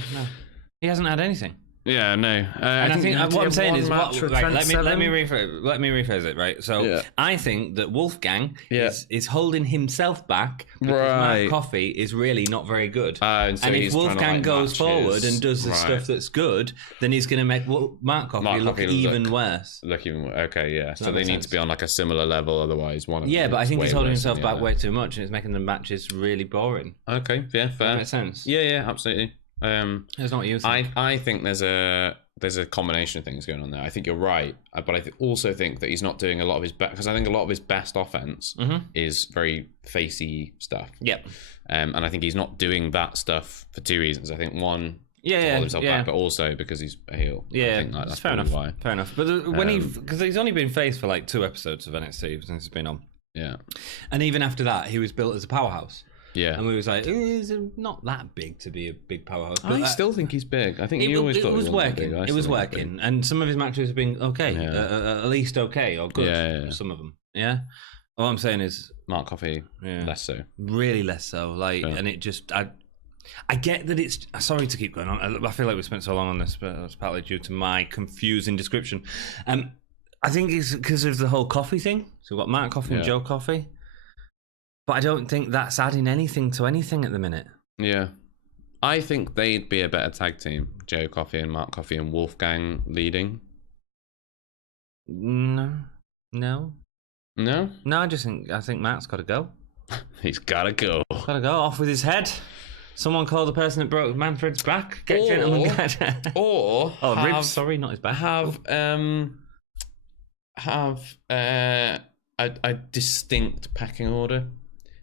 He hasn't had anything. Yeah, no. And I think what I'm saying is, let me rephrase it. Right. So I think that Wolfgang is holding himself back because Matt Coffey is really not very good. And if Wolfgang goes forward and does the stuff that's good, then he's going to make Matt Coffey look even worse. Okay, yeah. So they need to be on like a similar level, otherwise one of them. Yeah, but I think he's holding himself back way too much, and it's making the matches really boring. Okay, yeah, fair. That makes sense. Yeah, absolutely. That's not what you think. I think there's a combination of things going on there. I think you're right, but I also think that he's not doing a lot of his best, because I think a lot of his best offense is very facey stuff. Yep. And I think he's not doing that stuff for two reasons. I think one, to hold himself back, but also because he's a heel. Yeah, I think that's fair enough. Why. Fair enough. But because he's only been faced for like 2 episodes of NXT since he's been on. Yeah. And even after that, he was built as a powerhouse. Yeah, and we was like, he's not that big to be a big powerhouse. But I still think he's big. I think you always thought it was working. It was working, and some of his matches have been okay, at least okay or good. Yeah. Some of them. Yeah. All I'm saying is, Mark Coffey, less so. Really less so. Like, and it just, I get that it's. Sorry to keep going on. I feel like we spent so long on this, but that's partly due to my confusing description. I think it's because of the whole Coffey thing. So we've got Matt Coffey and Joe Coffey. But I don't think that's adding anything to anything at the minute. Yeah. I think they'd be a better tag team. Joe Coffey and Mark Coffey and Wolfgang leading. No. No? No, I think Matt's got to go. He's got to go. Got to go. Off with his head. Someone call the person that broke Manfred's back. Get gentleman. Ribs. Sorry, not his back. Have a distinct pecking order.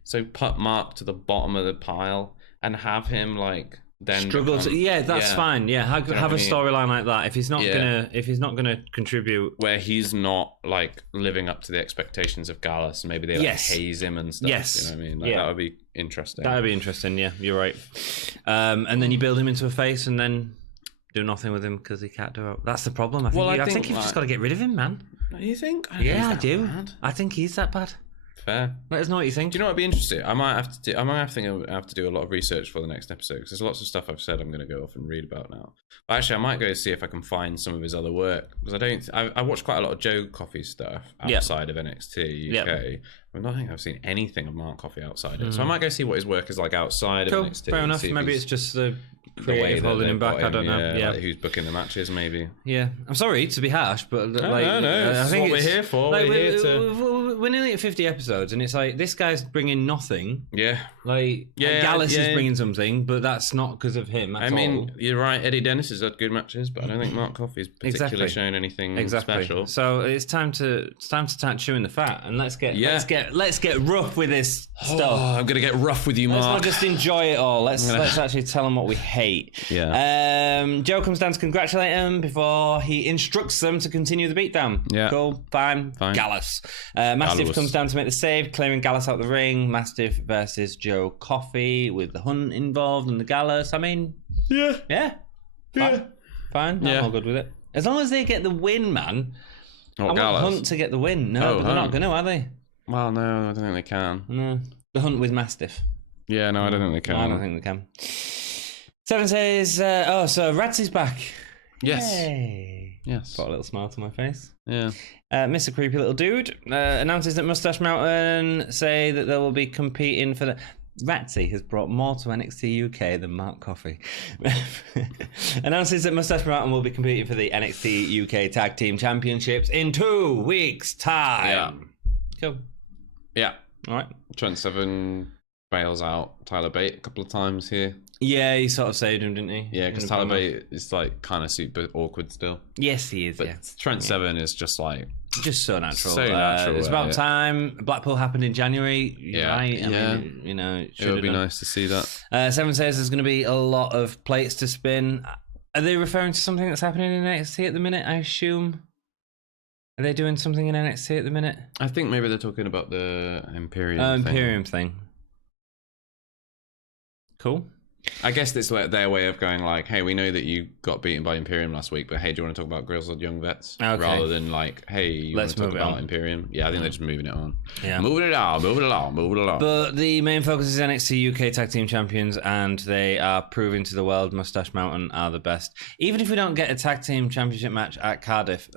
So put Mark to the bottom of the pile and have him like then struggle. That's fine. Yeah, have a storyline like that. If he's not gonna contribute, where he's not like living up to the expectations of Gallus, and maybe they like haze him and stuff. Yes, you know what I mean. That would be interesting. That would be interesting. Yeah, you're right. And then you build him into a face, and then do nothing with him because he can't do it. That's the problem. I think you've just got to get rid of him, man. You think? I do. Bad. I think he's that bad. Fair. Let us know what you think. Do you know what would be interesting? I might have to do a lot of research for the next episode, because there's lots of stuff I've said I'm going to go off and read about now. But actually, I might go see if I can find some of his other work, because I watched quite a lot of Joe Coffey stuff outside of NXT UK. I don't think I've seen anything of Mark Coffey outside it, so I might go see what his work is like outside of NXT. Fair enough. Maybe it's just the creative holding him back. I don't know. Yeah, like who's booking the matches? Maybe. Yeah, I'm sorry to be harsh, but no. I think what we're here for. Like, we're nearly at 50 episodes, and it's like this guy's bringing nothing. Yeah. Gallus is bringing something, but that's not because of him. I mean, you're right. Eddie Dennis has had good matches, but I don't think Mark Coffey's particularly shown anything special. So it's time to start chewing the fat, and let's get rough with this stuff. I'm gonna get rough with you, Mark. Let's not just enjoy it all. Let's actually tell them what we hate. Yeah. Joe comes down to congratulate him before he instructs them to continue the beatdown. Yeah. Cool. Fine. Gallus. Mastiff comes down to make the save, clearing Gallus out the ring. Mastiff versus Joe Coffey with the Hunt involved and the Gallus. I mean, yeah. Fine. I'm all good with it. As long as they get the win, man. I want Hunt to get the win. No, but they're not going to, are they? Well, no, I don't think they can. No. The Hunt with Mastiff. Yeah, no, I don't think they can. No, I don't think they can. Seven says, so Radzy's back. Yes. Yay. Yes. Got a little smile to my face. Yeah. Mr. Creepy Little Dude announces that Mustache Mountain say that they will be competing for the... Radzy has brought more to NXT UK than Mark Coffey. Announces that Mustache Mountain will be competing for the NXT UK Tag Team Championships in 2 weeks' time. Yeah. Cool. Yeah. All right. Trent Seven bails out Tyler Bate a couple of times here. Yeah, he sort of saved him, didn't he? Yeah, because Tyler Bate is like kind of super awkward still. Yes, he is. But Trent Seven is just like so natural. So natural. It's about time. Blackpool happened in January. Right? I mean, it would be nice to see that. Seven says there's going to be a lot of plates to spin. Are they referring to something that's happening in NXT at the minute? I assume. Are they doing something in NXT at the minute? I think maybe they're talking about the Imperium thing. Imperium thing. Cool. I guess that's their way of going like, hey, we know that you got beaten by Imperium last week, but hey, do you want to talk about Grizzled Young Vets? Okay. Rather than like, hey, you want to talk about Imperium? Yeah, I think they're just moving it on. Yeah. Moving it along. But the main focus is NXT UK Tag Team Champions, and they are proving to the world Mustache Mountain are the best. Even if we don't get a Tag Team Championship match at Cardiff,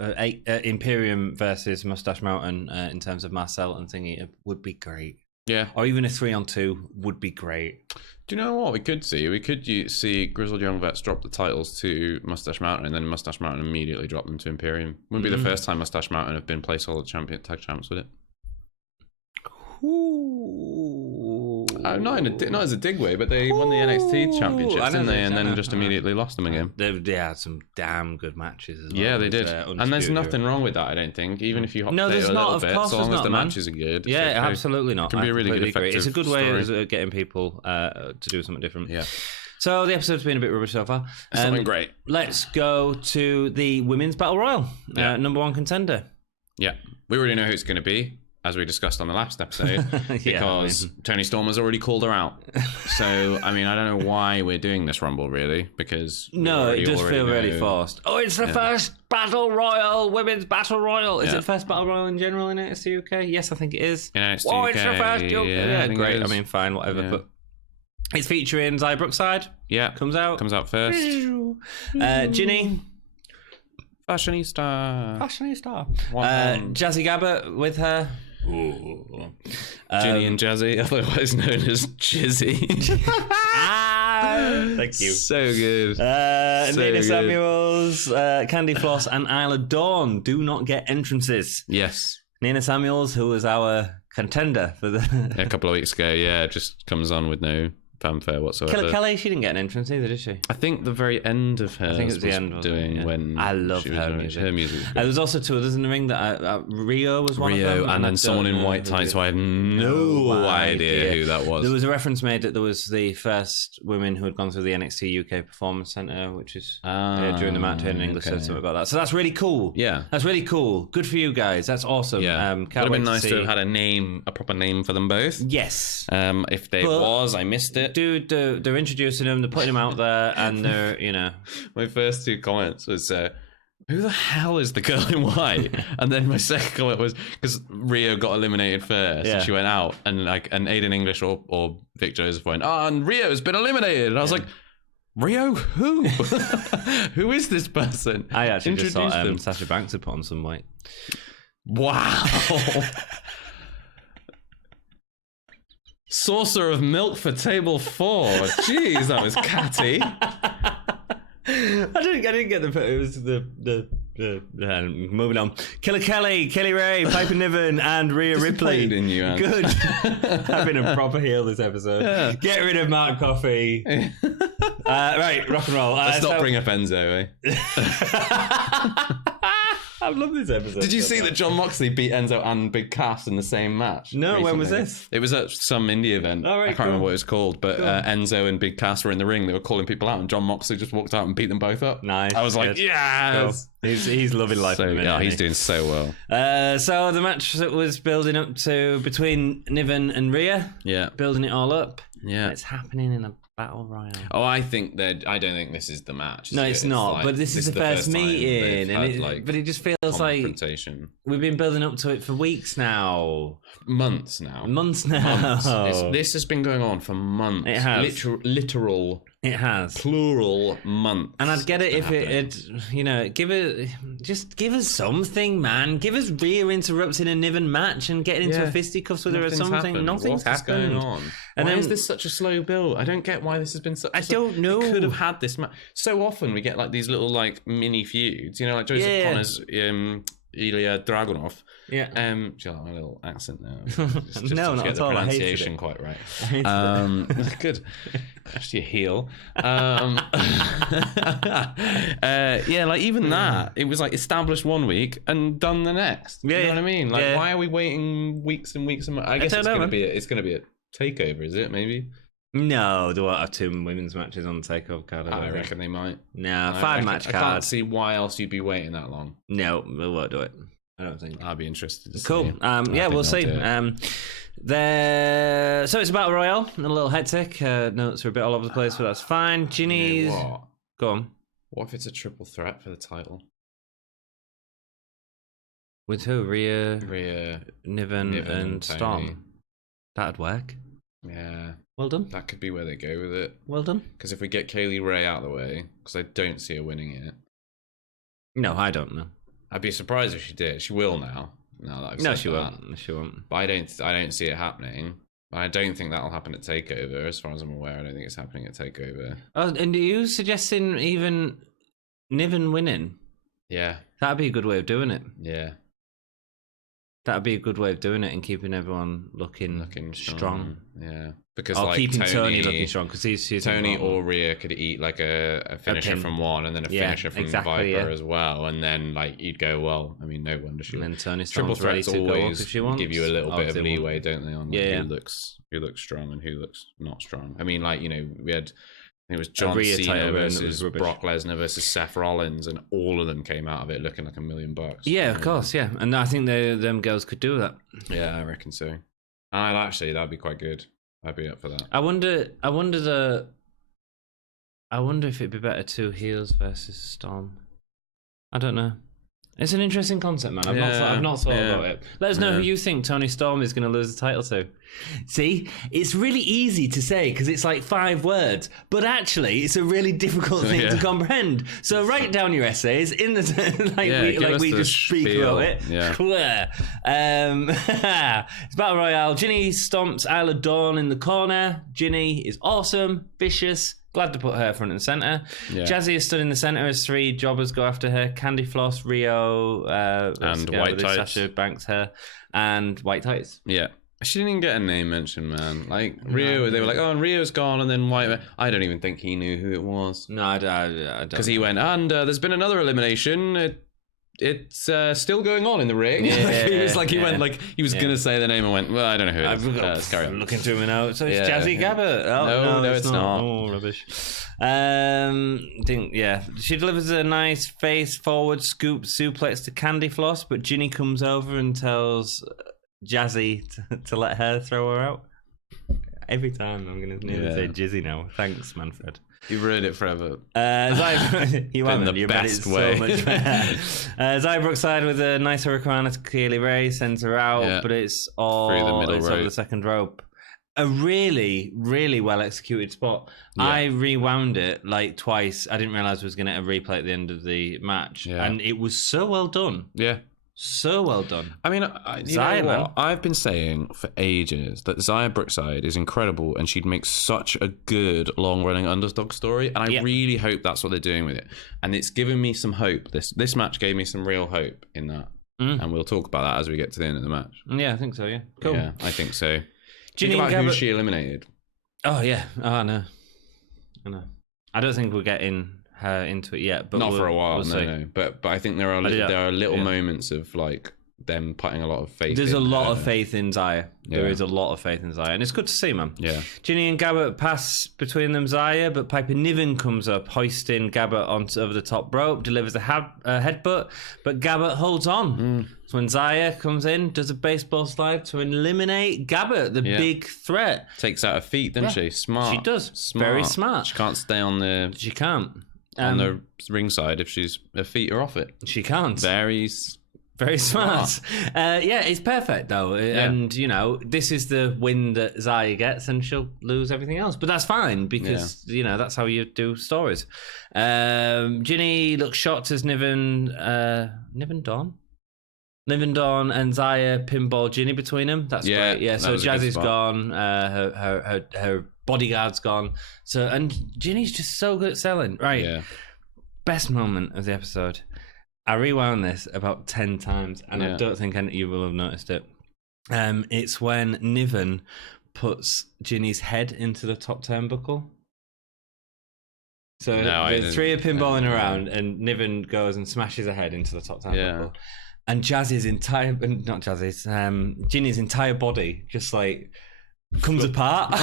Imperium versus Mustache Mountain in terms of Marcel and thingy, it would be great. Yeah. Or even a 3-on-2 would be great. Do you know what we could see? We could see Grizzled Young Vets drop the titles to Mustache Mountain, and then Mustache Mountain immediately drop them to Imperium. Wouldn't be the first time Mustache Mountain have been placeholder tag champs, would it? Ooh. Not as a dig way, but they won the NXT championships, didn't they? And then just immediately lost them again. They had some damn good matches as well. Yeah, they did. And there's nothing wrong with that, I don't think. Even if you hop a little bit, so long as the matches are good. Yeah, absolutely not. It can be a really good effective It's a good way story. of getting people to do something different. Yeah. So the episode's been a bit rubbish so far. Something great. Let's go to the Women's Battle Royal. Number one contender. Yeah. We already know who it's going to be, as we discussed on the last episode, because Tony Storm has already called her out. So, I mean, I don't know why we're doing this Rumble, really, because... No, it does feel really forced. Oh, it's the first Battle Royal, Women's Battle Royal. Is it the first Battle Royal in general in NXT UK? Yes, I think it is. In NXT UK, it's the first. Yeah, great. I mean, fine, whatever. Yeah. But it's featuring Zaya Brookside. Yeah. Comes out first. Ginny. Fashionista. Jazzy Gabbert with her. Jinny and Jazzy, otherwise known as JIzzy. Thank you. So good. Nina Samuels, Candy Floss, and Isla Dawn do not get entrances. Yes. Nina Samuels, who was our contender for the... a couple of weeks ago, just comes on with no fanfare whatsoever. Killer Kelly, she didn't get an entrance either, did she? I think the very end of her. I think it was the end when I love her music. Her music. There was also two others in the ring that Rio was one of them, and then someone in white tights. So I had no idea who that was. There was a reference made that there was the first women who had gone through the NXT UK Performance Center, which is during the match. In English said something about that. So that's really cool. Yeah, that's really cool. Good for you guys. That's awesome. Yeah, would have been nice to have had a proper name for them both. Yes. If there was, I missed it. Dude, they're introducing them, they're putting them out there, and they're, My first two comments was, who the hell is the girl in white? And then my second comment was, because Rio got eliminated first, and she went out, and Aiden English or Vic Joseph went, and Rio's been eliminated. And I was like, Rio, who? Who is this person? I actually just saw Sasha Banks had put on some weight. Wow. Saucer of milk for table 4. Jeez, that was catty. I didn't get the. It was the moving on. Killer Kelly, Kelly Ray, Piper Niven, and Rhea Ripley. In you, Ant. Good. I've been a proper heel this episode. Yeah. Get rid of Mark Coffey. Right, rock and roll. Let's not bring up Enzo, I love this episode. Did you see that John Moxley beat Enzo and Big Cass in the same match? No, recently? when was this? It was at some indie event. Oh, right, I can't remember what it was called, but Enzo and Big Cass were in the ring. They were calling people out, and John Moxley just walked out and beat them both up. Nice. I was like, yes! Cool. He's loving life. So, yeah, he's doing so well. So the match that was building up to between Niven and Rhea. Yeah. Building it all up. Yeah. It's happening in a battle royal. Oh, I don't think this is the match. No, it's not. Like, but this is the first meeting, and but it just feels like we've been building up to it for weeks now. Months now. This has been going on for months. It has. Literal. It has. Plural months. And I'd get it if give us something, man. Give us Rhea interrupting a Niven match and getting into a fisticuffs with her or something. Nothing's happened. Going on? Why is this such a slow build? I don't get why this has been such. I don't know. We could have had this match. So often we get like these little like mini feuds. Like Joseph Connor's Ilya Dragunov. Yeah. Do you like my little accent now? Just no, to not get at the all. pronunciation quite right. Good. Just your heel. Like even that, it was like established one week and done the next. You know what I mean? Like, why are we waiting weeks and weeks and? I guess it's going to be a takeover, is it? Maybe. No, there won't have 2 women's matches on the takeover card. I reckon they might. No, 5-match card. I can't see why else you'd be waiting that long. No, we won't do it. I don't think. I'd be interested to see. Cool. Yeah, we'll see. So it's Battle Royale. A little hectic. Notes are a bit all over the place, but that's fine. Jinny's... You know what? Go on. What if it's a triple threat for the title? With who? Rhea, Niven, and Storm. That'd work. Yeah. Well done. That could be where they go with it. Well done. Because if we get Kaylee Ray out of the way, because I don't see her winning it. No, I don't know. I'd be surprised if she did. She will now. Now that I've said she that. won't. She won't. But I don't see it happening. I don't think that'll happen at TakeOver. As far as I'm aware, I don't think it's happening at TakeOver. Oh, and are you suggesting even Niven winning? Yeah. That'd be a good way of doing it. Yeah. That'd be a good way of doing it and keeping everyone looking strong. Yeah. Because keeping Tony looking strong, because she's Tony or Rhea could eat like a finisher from one and then a finisher from Viper as well, and then you'd go, well, I mean, no wonder she. And then Tony triple threats threats always if she wants. Give you a little bit of leeway, don't they? On who looks strong and who looks not strong. I mean, we had. It was John Rhea Cena versus Brock Lesnar versus Seth Rollins, and all of them came out of it looking like $1 million. Yeah, of course, yeah, and I think them girls could do that. Yeah, I reckon so. That'd be quite good. I'd be up for that. I wonder if it'd be better 2 heels versus Storm. I don't know. It's an interesting concept, man. I've not thought about it. Let us know who you think Tony Storm is going to lose the title to. See, it's really easy to say because it's like 5 words, but actually, it's a really difficult thing to comprehend. So write down your essays in the we just speak about it. Yeah. It's Battle Royale. Jinny stomps Isla Dawn in the corner. Jinny is awesome, vicious. Glad to put her front and centre. Yeah. Jazzy is stood in the centre as 3 jobbers go after her. Candy Floss, Rio, and White Tights. Sasha Banks her, and White Tights. Yeah. She didn't even get a name mentioned, man. Rio, they were like, oh, and Rio's gone, and then White. I don't even think he knew who it was. No, I don't. Because he went, and there's been another elimination. It's still going on in the ring. He was he was going to say the name and went, well, I don't know who it is. Let's carry on. Looking through me now. So it's Jazzy Gabbert. Oh, no, it's not. Oh, rubbish. She delivers a nice face forward scoop suplex to Candy Floss, but Jinny comes over and tells Jazzy to let her throw her out. Every time I'm going to nearly say JIzzy now. Thanks, Manfred. You've ruined it forever. You haven't. The best way. So much better. Brookside with a nice hurricane to Kaylee Ray sends her out, but it's all through the middle rope. Over the second rope. A really, really well executed spot. Yeah. I rewound it twice. I didn't realize I was going to replay at the end of the match, and it was so well done. Yeah. So well done. I mean, you know what? I've been saying for ages that Xia Brookside is incredible and she'd make such a good long-running underdog story, and I really hope that's what they're doing with it. And it's given me some hope. This match gave me some real hope in that. And we'll talk about that as we get to the end of the match. Yeah, I think so, yeah. Cool. Yeah, I think so. Think about who she eliminated. Oh, yeah. Oh, I know. I don't think we're getting her into it yet, but not for a while. No. But I think there are little moments of them putting a lot of faith. There's a lot of faith in Xia. There is a lot of faith in Xia, and it's good to see, man. Yeah. Jinny and Gabbert pass between them Xia, but Piper Niven comes up, hoisting Gabbert over the top rope, delivers a headbutt, but Gabbert holds on. So when Xia comes in, does a baseball slide to eliminate Gabbert, the big threat. Takes out her feet, doesn't she? Smart. She does. Smart. Very smart. She can't stay on the. She can't. On the ringside if her feet are off it. She can't. Very smart. It's perfect though. And this is the win that Xia gets, and she'll lose everything else. But that's fine because that's how you do stories. Jinny looks shocked as Niven Dawn and Xia pinball Jinny between them. That's great. Yeah. So Jazzy's gone. Her bodyguard's gone. And Jinny's just so good at selling. Right. Yeah. Best moment of the episode. I rewound this about 10 times, and I don't think any of you will have noticed it. It's when Niven puts Jinny's head into the top turnbuckle. So the 3 are pinballing around, and Niven goes and smashes her head into the top turnbuckle. And Jinny's entire body just comes apart.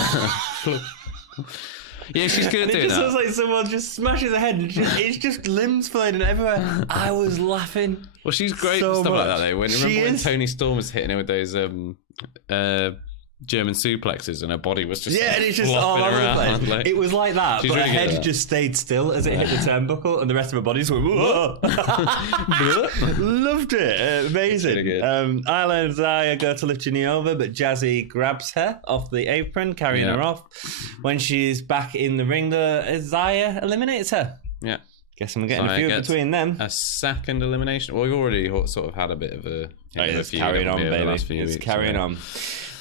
Yeah, she's good at doing It just that. looks like someone just smashes her head and it's just limbs flying everywhere. I was laughing. Well, she's great so for stuff like much. that, though. Remember when Toni Storm was hitting her with those German suplexes and her body was just and it's just all flopping over the around, place. like- It was like that, She's but really her good at head that. just stayed still as it hit the turnbuckle, and the rest of her body just went. Whoa. Loved it. Amazing. Really good. Isla and Zaya go to lift Jinny over, but Jazzy grabs her off the apron, carrying her off. When she's back in the ring, Zaya eliminates her. Yeah. Guess I'm getting Zaya a feud gets between them. A second elimination. Well, we've already sort of had a bit of a. It's carrying on, baby. It's carrying on.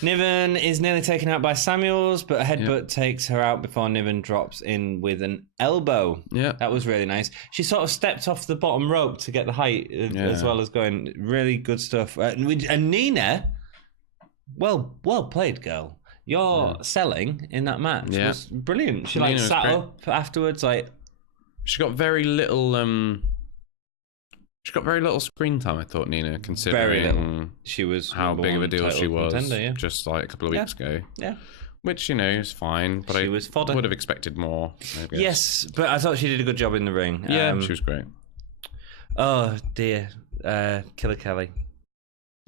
Niven is nearly taken out by Samuels, but a headbutt takes her out before Niven drops in with an elbow. Yeah. That was really nice. She sort of stepped off the bottom rope to get the height as well as going. Really good stuff. And Nina, well played, girl. Your selling in that match was brilliant. She Nina was sat great. up afterwards, like. She got very little. She got very little screen time, I thought, Nina, considering Very little. She was how big of a deal she was contender, just like a couple of weeks ago. Yeah. Which, is fine, but She I was fodder. would have expected more. I guess. Yes, but I thought she did a good job in the ring. Yeah, she was great. Oh dear, Killer Kelly.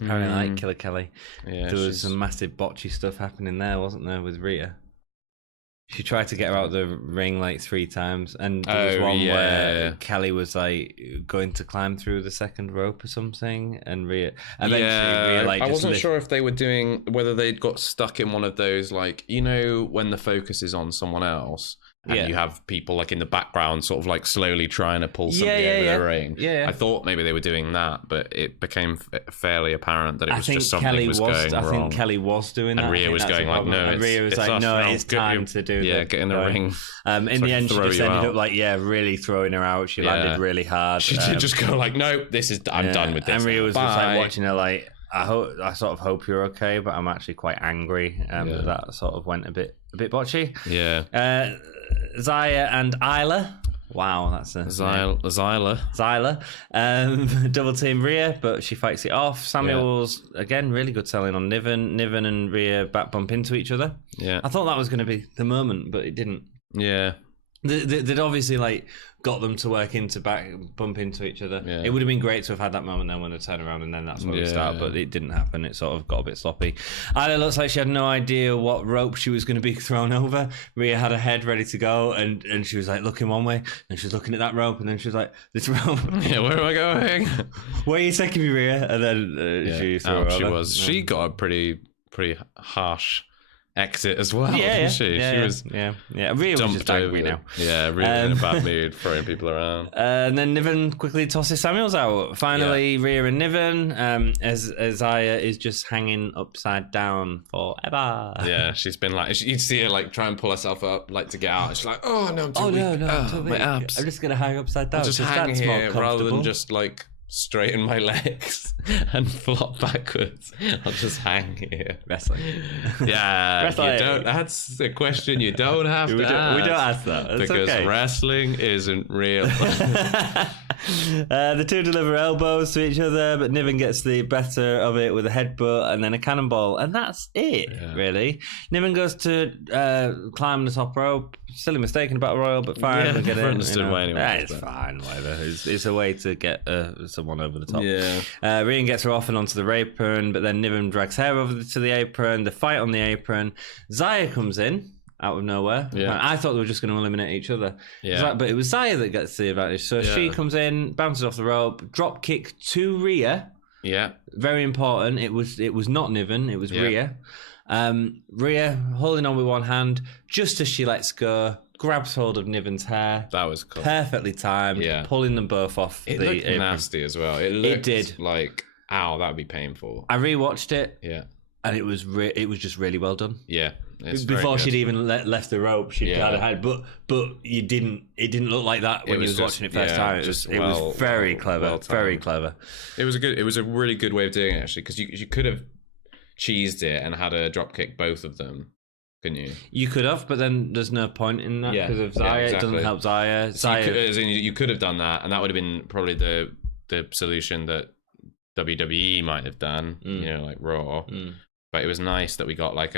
I really like Killer Kelly. Yeah, There was some massive botchy stuff happening there, wasn't there, with Rhea? She tried to get her out of the ring like 3 times, and there was one where Kelly was like going to climb through the second rope or something, and Rhea eventually Rhea like I just wasn't sure if they were doing whether they'd got stuck in one of those, like, when the focus is on someone else and you have people like in the background sort of like slowly trying to pull somebody over the ring. I thought maybe they were doing that, but it became fairly apparent that it was just something was going wrong. I think Kelly was doing that. And Rhea was going like, no, and Rhea was like, no, it's time to do get in the ring. In the end, she just ended up like, really throwing her out. She landed really hard. She did just go like, no, I'm done with this. And Rhea was Bye. just like watching her like, I sort of hope you're okay, but I'm actually quite angry. That sort of went a bit botchy. Yeah. Zaya and Isla. Wow, that's a Zyla. Double team Rhea, but she fights it off. Samuels, again, really good selling on Niven. Niven and Rhea back bump into each other. Yeah. I thought that was going to be the moment, but it didn't. Yeah. They'd obviously like got them to work into back bump into each other. Yeah. It would have been great to have had that moment then when they turn around and then that's where we start, but it didn't happen. It sort of got a bit sloppy. Isla looks like she had no idea what rope she was going to be thrown over. Rhea had her head ready to go and she was like looking one way and she was looking at that rope and then she was like, this rope. Yeah, where am I going? Where are you taking me, Rhea? And then she threw her she over. was. She got a pretty harsh exit as well, didn't she? Yeah, she was Rhea was just angry now. Yeah, really in a bad mood, throwing people around. And then Niven quickly tosses Samuels out. Finally, Rhea and Niven, as Zaya is just hanging upside down forever. Yeah, she's been like, you'd see her like try and pull herself up, like to get out. She's like, oh no, I'm too weak. No, I'm too my weak. abs. I'm just gonna hang upside down. I'll just hang that's more here rather than comfortable. just like straighten my legs and flop backwards. I'll just hang here. Wrestling. Yeah, Wrestling. you don't. That's a question you don't have to ask. We don't ask that. It's because okay. wrestling isn't real. The two deliver elbows to each other, but Niven gets the better of it with a headbutt and then a cannonball, and that's it, really. Niven goes to climb the top rope. Silly mistake in a battle royal, but fine. We'll get never it. understood why anyone does It's that. fine, whatever. It's a way to get someone over the top. Yeah. Rhea gets her off and onto the apron, but then Niven drags her over to the apron. The fight on the apron. Zaya comes in out of nowhere. Yeah. I thought they were just going to eliminate each other. Yeah. But it was Zaya that gets the advantage. So she comes in, bounces off the rope, drop kick to Rhea. Yeah. Very important. It was not Niven. It was Rhea. Rhea holding on with one hand just as she lets go. Grabs hold of Niven's hair. That was cool. Perfectly timed. Yeah. Pulling them both off It the looked apron. nasty as well. It did. Like, ow, that would be painful. I rewatched it. Yeah. And it was just really well done. Yeah. Before she'd even left the rope, she'd had her hand. But it didn't look like that when you was watching it first time. It was very clever. Very clever. It was a really good way of doing it, actually, because you could have cheesed it and had a drop kick both of them. Couldn't you? You could have, but then there's no point in that because of Zaya. exactly. It doesn't help Zaya. You could have done that, and that would have been probably the solution that WWE might have done. Like Raw. But it was nice that we got like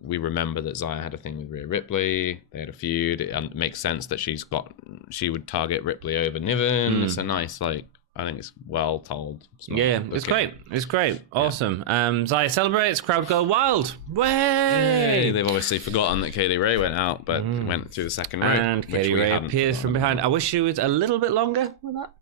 we remember that Xia had a thing with Rhea Ripley. They had a feud. It makes sense that she would target Ripley over Niven. It's a nice, like, I think it's well told. It's great. It's great. Awesome. Xia celebrates. Crowd go wild. Way! They've obviously forgotten that Kaylee Ray went out, but went through the second round. And Kaylee Ray appears from behind. I wish she was a little bit longer with that.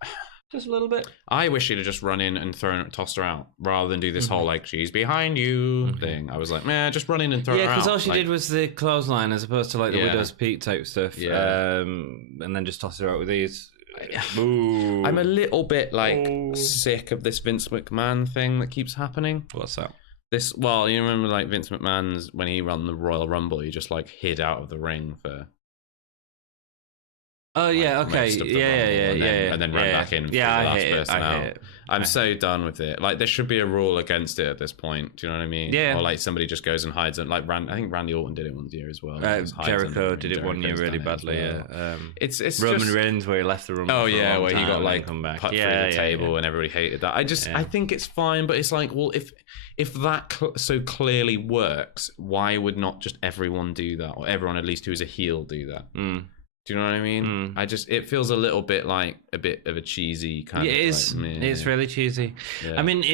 Just a little bit. I wish she'd have just run in and tossed her out rather than do this whole like she's behind you thing. I was like, man, just run in and throw her out. Yeah, because all she did was the clothesline as opposed to like the Widow's Peak type stuff. Yeah. And then just toss her out with these. I'm a little bit like sick of this Vince McMahon thing that keeps happening. What's that? Well, you remember like Vince McMahon's when he ran the Royal Rumble, he just like hid out of the ring for. Oh yeah, okay, and then ran back in. Yeah, I hate it. I'm so done with it. Like, there should be a rule against it at this point. Do you know what I mean? Yeah. Or like somebody just goes and hides it. Like I think Randy Orton did it one year as well. Jericho did it one year really badly. Yeah. It's Roman just... Reigns where he left the room. Oh yeah, where he got like come back. Put through the table and everybody hated that. I think it's fine, but it's like, well, if that so clearly works, why would not just everyone do that, or everyone at least who is a heel do that? Do you know what I mean? It feels a little bit like a bit of a cheesy kind of. It is. Like, it's really cheesy. Yeah. I mean,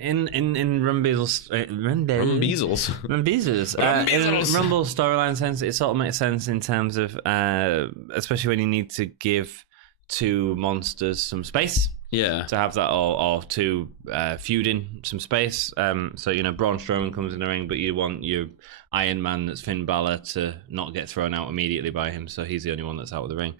in Rumble's Rumbeezles. In Rumble storyline sense, it sort of makes sense in terms of, especially when you need to give two monsters some space. Yeah, to have that, or to feuding some space. So Braun Strowman comes in the ring, but you want your Iron Man, that's Finn Balor, to not get thrown out immediately by him, so he's the only one that's out of the ring.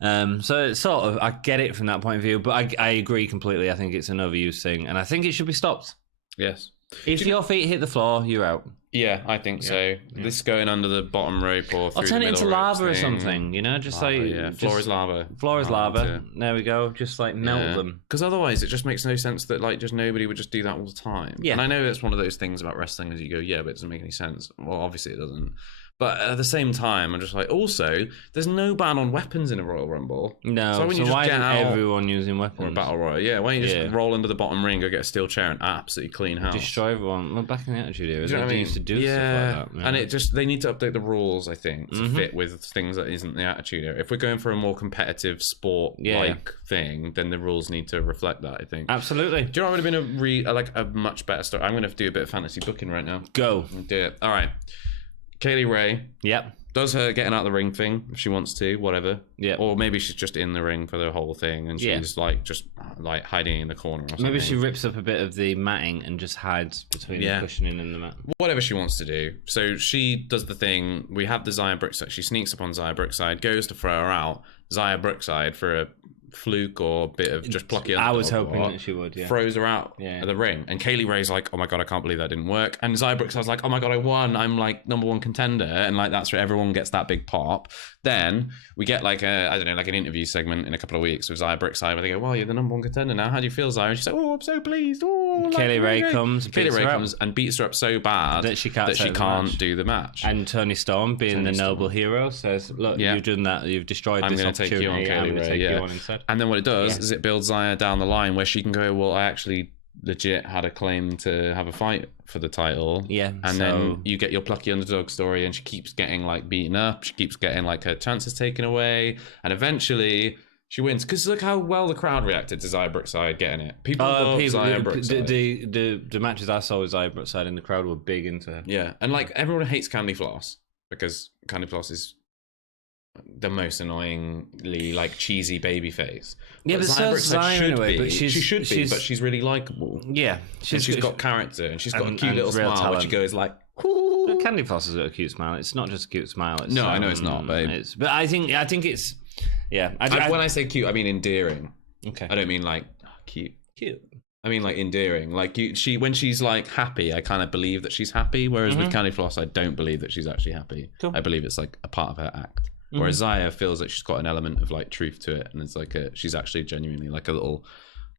So it's sort of, I get it from that point of view, but I agree completely. I think it's an overused thing, and I think it should be stopped. Yes. If your feet hit the floor, you're out. Yeah, I think so. This going under the bottom rope or through turn the it into middle lava or thing. something, just lava, like floor is lava. Floor is lava. There we go. Just like melt them. Because otherwise, it just makes no sense that like just nobody would just do that all the time. Yeah. And I know that's one of those things about wrestling is you go, yeah, but it doesn't make any sense. Well, obviously it doesn't. But at the same time, I'm just like, also, there's no ban on weapons in a Royal Rumble. No, so why isn't everyone using weapons? Or a Battle Royal, yeah. Why don't you just roll under the bottom ring, go get a steel chair and absolutely clean house? Destroy everyone. Well, back in the Attitude Era, they used to do stuff like that. Yeah. And it just, they need to update the rules, I think, to fit with things that isn't the Attitude Era. If we're going for a more competitive sport-like thing, then the rules need to reflect that, I think. Absolutely. Do you know what would have been a much better story? I'm going to do a bit of fantasy booking right now. Go. Do it. All right. Kaylee Ray. Yep. Does her getting out of the ring thing if she wants to, whatever. Yeah. Or maybe she's just in the ring for the whole thing and she's like just like hiding in the corner or something. Maybe she rips up a bit of the matting and just hides between the cushioning and the mat. Whatever she wants to do. So she does the thing. We have the Xia Brookside. She sneaks up on Xia Brookside, goes to throw her out. Xia Brookside, for a fluke or bit of just plucky underdog, I was hoping that she would, throws her out of the ring, and Kaylee Ray's like, oh my god, I can't believe that didn't work, and Xia Brookside's like, oh my god, I won, I'm like #1 contender, and like that's where everyone gets that big pop. Then we get like an interview segment in a couple of weeks with Xia Brookside where they go, well, you're the #1 contender now, how do you feel, Xia? And she's like, oh, I'm so pleased. Kaylee Ray comes and beats her up so bad that she can't do the match. And Tony Storm, being the noble hero, says, look, you've done that, you've destroyed this opportunity, I'm going to take you on instead. And then what it does is it builds Xia down the line where she can go, well, I actually legit had a claim to have a fight for the title. Yeah. And then you get your plucky underdog story, and she keeps getting like beaten up. She keeps getting like her chances taken away. And eventually she wins. Because look how well the crowd reacted to Xia Brookside getting it. People love Xia Brookside. The matches I saw with Xia Brookside in the crowd were big into her. Yeah. And like everyone hates Candy Floss because Candy Floss is the most annoyingly like cheesy baby face. Yeah, but so Xia anyway. But she should be, but she's really likable. Yeah, she's got character, and she's got a cute little smile, talent. Which she goes like. But Candy Floss has got a cute smile. It's not just a cute smile. It's, I know it's not, babe. But I think it's. Yeah, when I say cute, I mean endearing. Okay, I don't mean like cute. I mean like endearing. Like when she's like happy, I kind of believe that she's happy. Whereas with Candy Floss, I don't believe that she's actually happy. Cool. I believe it's like a part of her act. Whereas Xia feels like she's got an element of like truth to it, and it's like she's actually genuinely like a little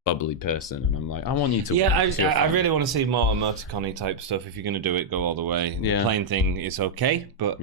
bubbly person, and I'm like, I want you to. Yeah, I really want to see more emoticon-y type stuff. If you're going to do it, go all the way. Yeah. The plain thing is okay, but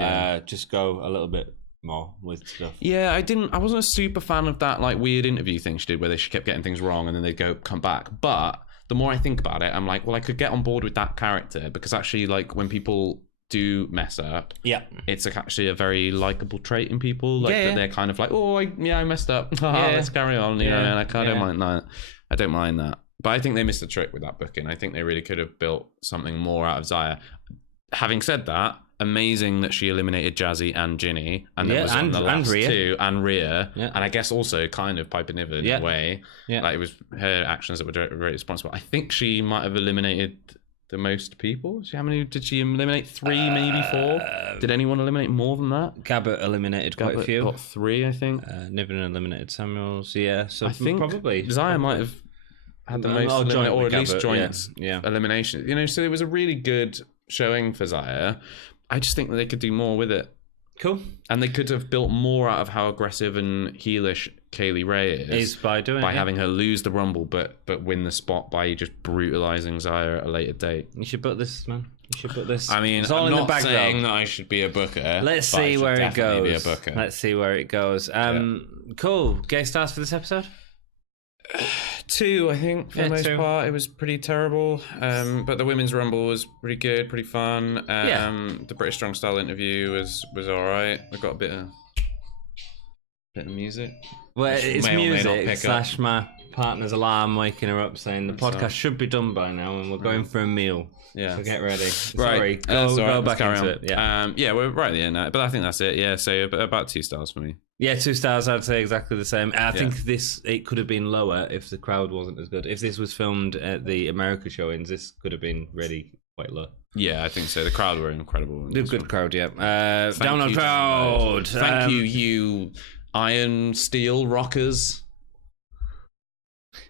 just go a little bit more with stuff. Yeah, I wasn't a super fan of that like weird interview thing she did where she kept getting things wrong and then they'd come back. But the more I think about it, I'm like, well, I could get on board with that character because actually, like, when people do mess up, it's actually a very likable trait in people. Like that they're kind of like, oh, I messed up. Let's carry on. You know, and I kind of mind that. I don't mind that. But I think they missed a trick with that booking. I think they really could have built something more out of Xia. Having said that, amazing that she eliminated Jazzy and Jinny, and that was on the last two, and Rhea, and I guess also kind of Piper Niven in a way. Like it was her actions that were very responsible. I think she might have eliminated the most people. How many did she eliminate? 3, maybe 4. Did anyone eliminate more than that? Gabbert eliminated quite a few. Got 3, I think. Niven eliminated Samuels. Yeah, so I think probably Xia might have had the most joint, or at least joint yeah. elimination. You know, so it was a really good showing for Xia. I just think that they could do more with it. Cool. And they could have built more out of how aggressive and heelish Kaylee Ray is by having her lose the Rumble, but win the spot by just brutalizing Xia at a later date. You should book this, man. You should book this. I mean, it's all I'm in not the bag saying that I should be a booker. Let's see where it goes. Be a booker. Let's see where it goes. Cool. Guest stars for this episode? 2, I think, for the most part. It was pretty terrible. But the women's rumble was pretty good, pretty fun. The British Strong Style interview was alright. I got a bit of music. Well, it's music / my partner's alarm waking her up saying the podcast should be done by now and we're going for a meal. So get ready. Right. Sorry, go back into it. Yeah, we're right at the end now, but I think that's it. Yeah, so about 2 stars for me. Yeah, 2 stars, I'd say exactly the same. I think it could have been lower if the crowd wasn't as good. If this was filmed at the America showings, this could have been really quite low. Yeah, I think so. The crowd were incredible. The good crowd, yeah. Download crowd. Thank you iron steel rockers.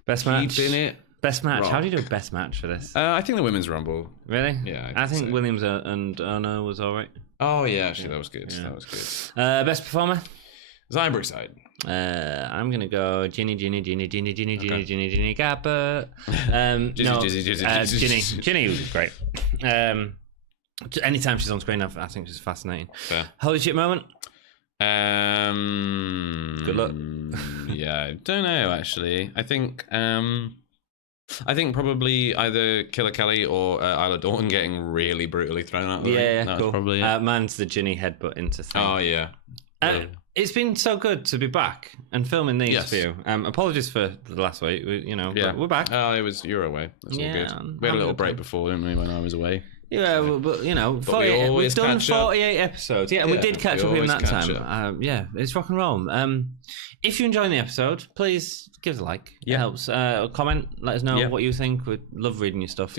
Best match. Keep in it. Best match. Rock. How do you do a best match for this? I think the women's rumble. Really? Yeah. I think Williams and Ohno was all right. Oh yeah, actually that was good. Yeah. That was good. Best performer. Zion Brookside. I'm gonna go Jinny Gabbert. Jinny was great. Anytime she's on screen, I think she's fascinating. Fair. Holy shit moment. Good luck. Yeah, I don't know actually. I think probably either Killer Kelly or Isla Dawn getting really brutally thrown out of the ring. Yeah, cool. Probably it. Mine's the Jinny headbutt into thing. Oh yeah. It's been so good to be back and filming these for you. Apologies for the last week. We're back. Oh, you were away. That's all good. We had a little break before, didn't we, when I was away? Yeah, but we've done 48 episodes. Yeah, and we did catch up in that time. It's rock and roll. If you're enjoying the episode, please give us a like. It helps. Comment, let us know what you think. We'd love reading your stuff.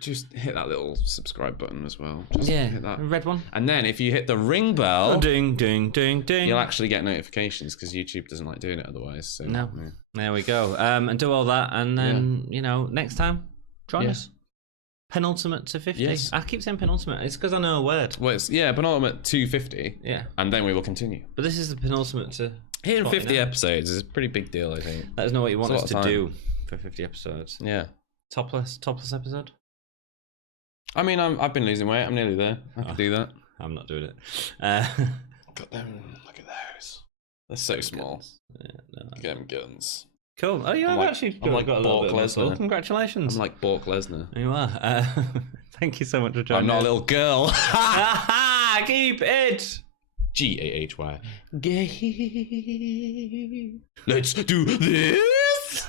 Just hit that little subscribe button as well. Just hit that red one. And then if you hit the ring bell, ding, ding, ding, ding, you'll actually get notifications because YouTube doesn't like doing it otherwise. So, no, there we go. And do all that, and then next time, join us. Penultimate to 50. Yes. I keep saying penultimate. It's because I know a word. Well, it's penultimate to 50. Yeah. And then we will continue. But this is the penultimate to... Hitting 50 episodes is a pretty big deal, I think. Let us know what you want us to do for 50 episodes. Yeah. Topless episode? I mean, I've been losing weight. I'm nearly there. I can do that. I'm not doing it. Got them. Look at those. They're so small. Yeah, no. Look at them guns. Cool. Oh, yeah, I've got a little bit of muscle. Congratulations. I'm like Bork Lesnar. You are. Thank you so much for joining I'm not a little girl. Keep it. GAHY. Gay. Let's do this.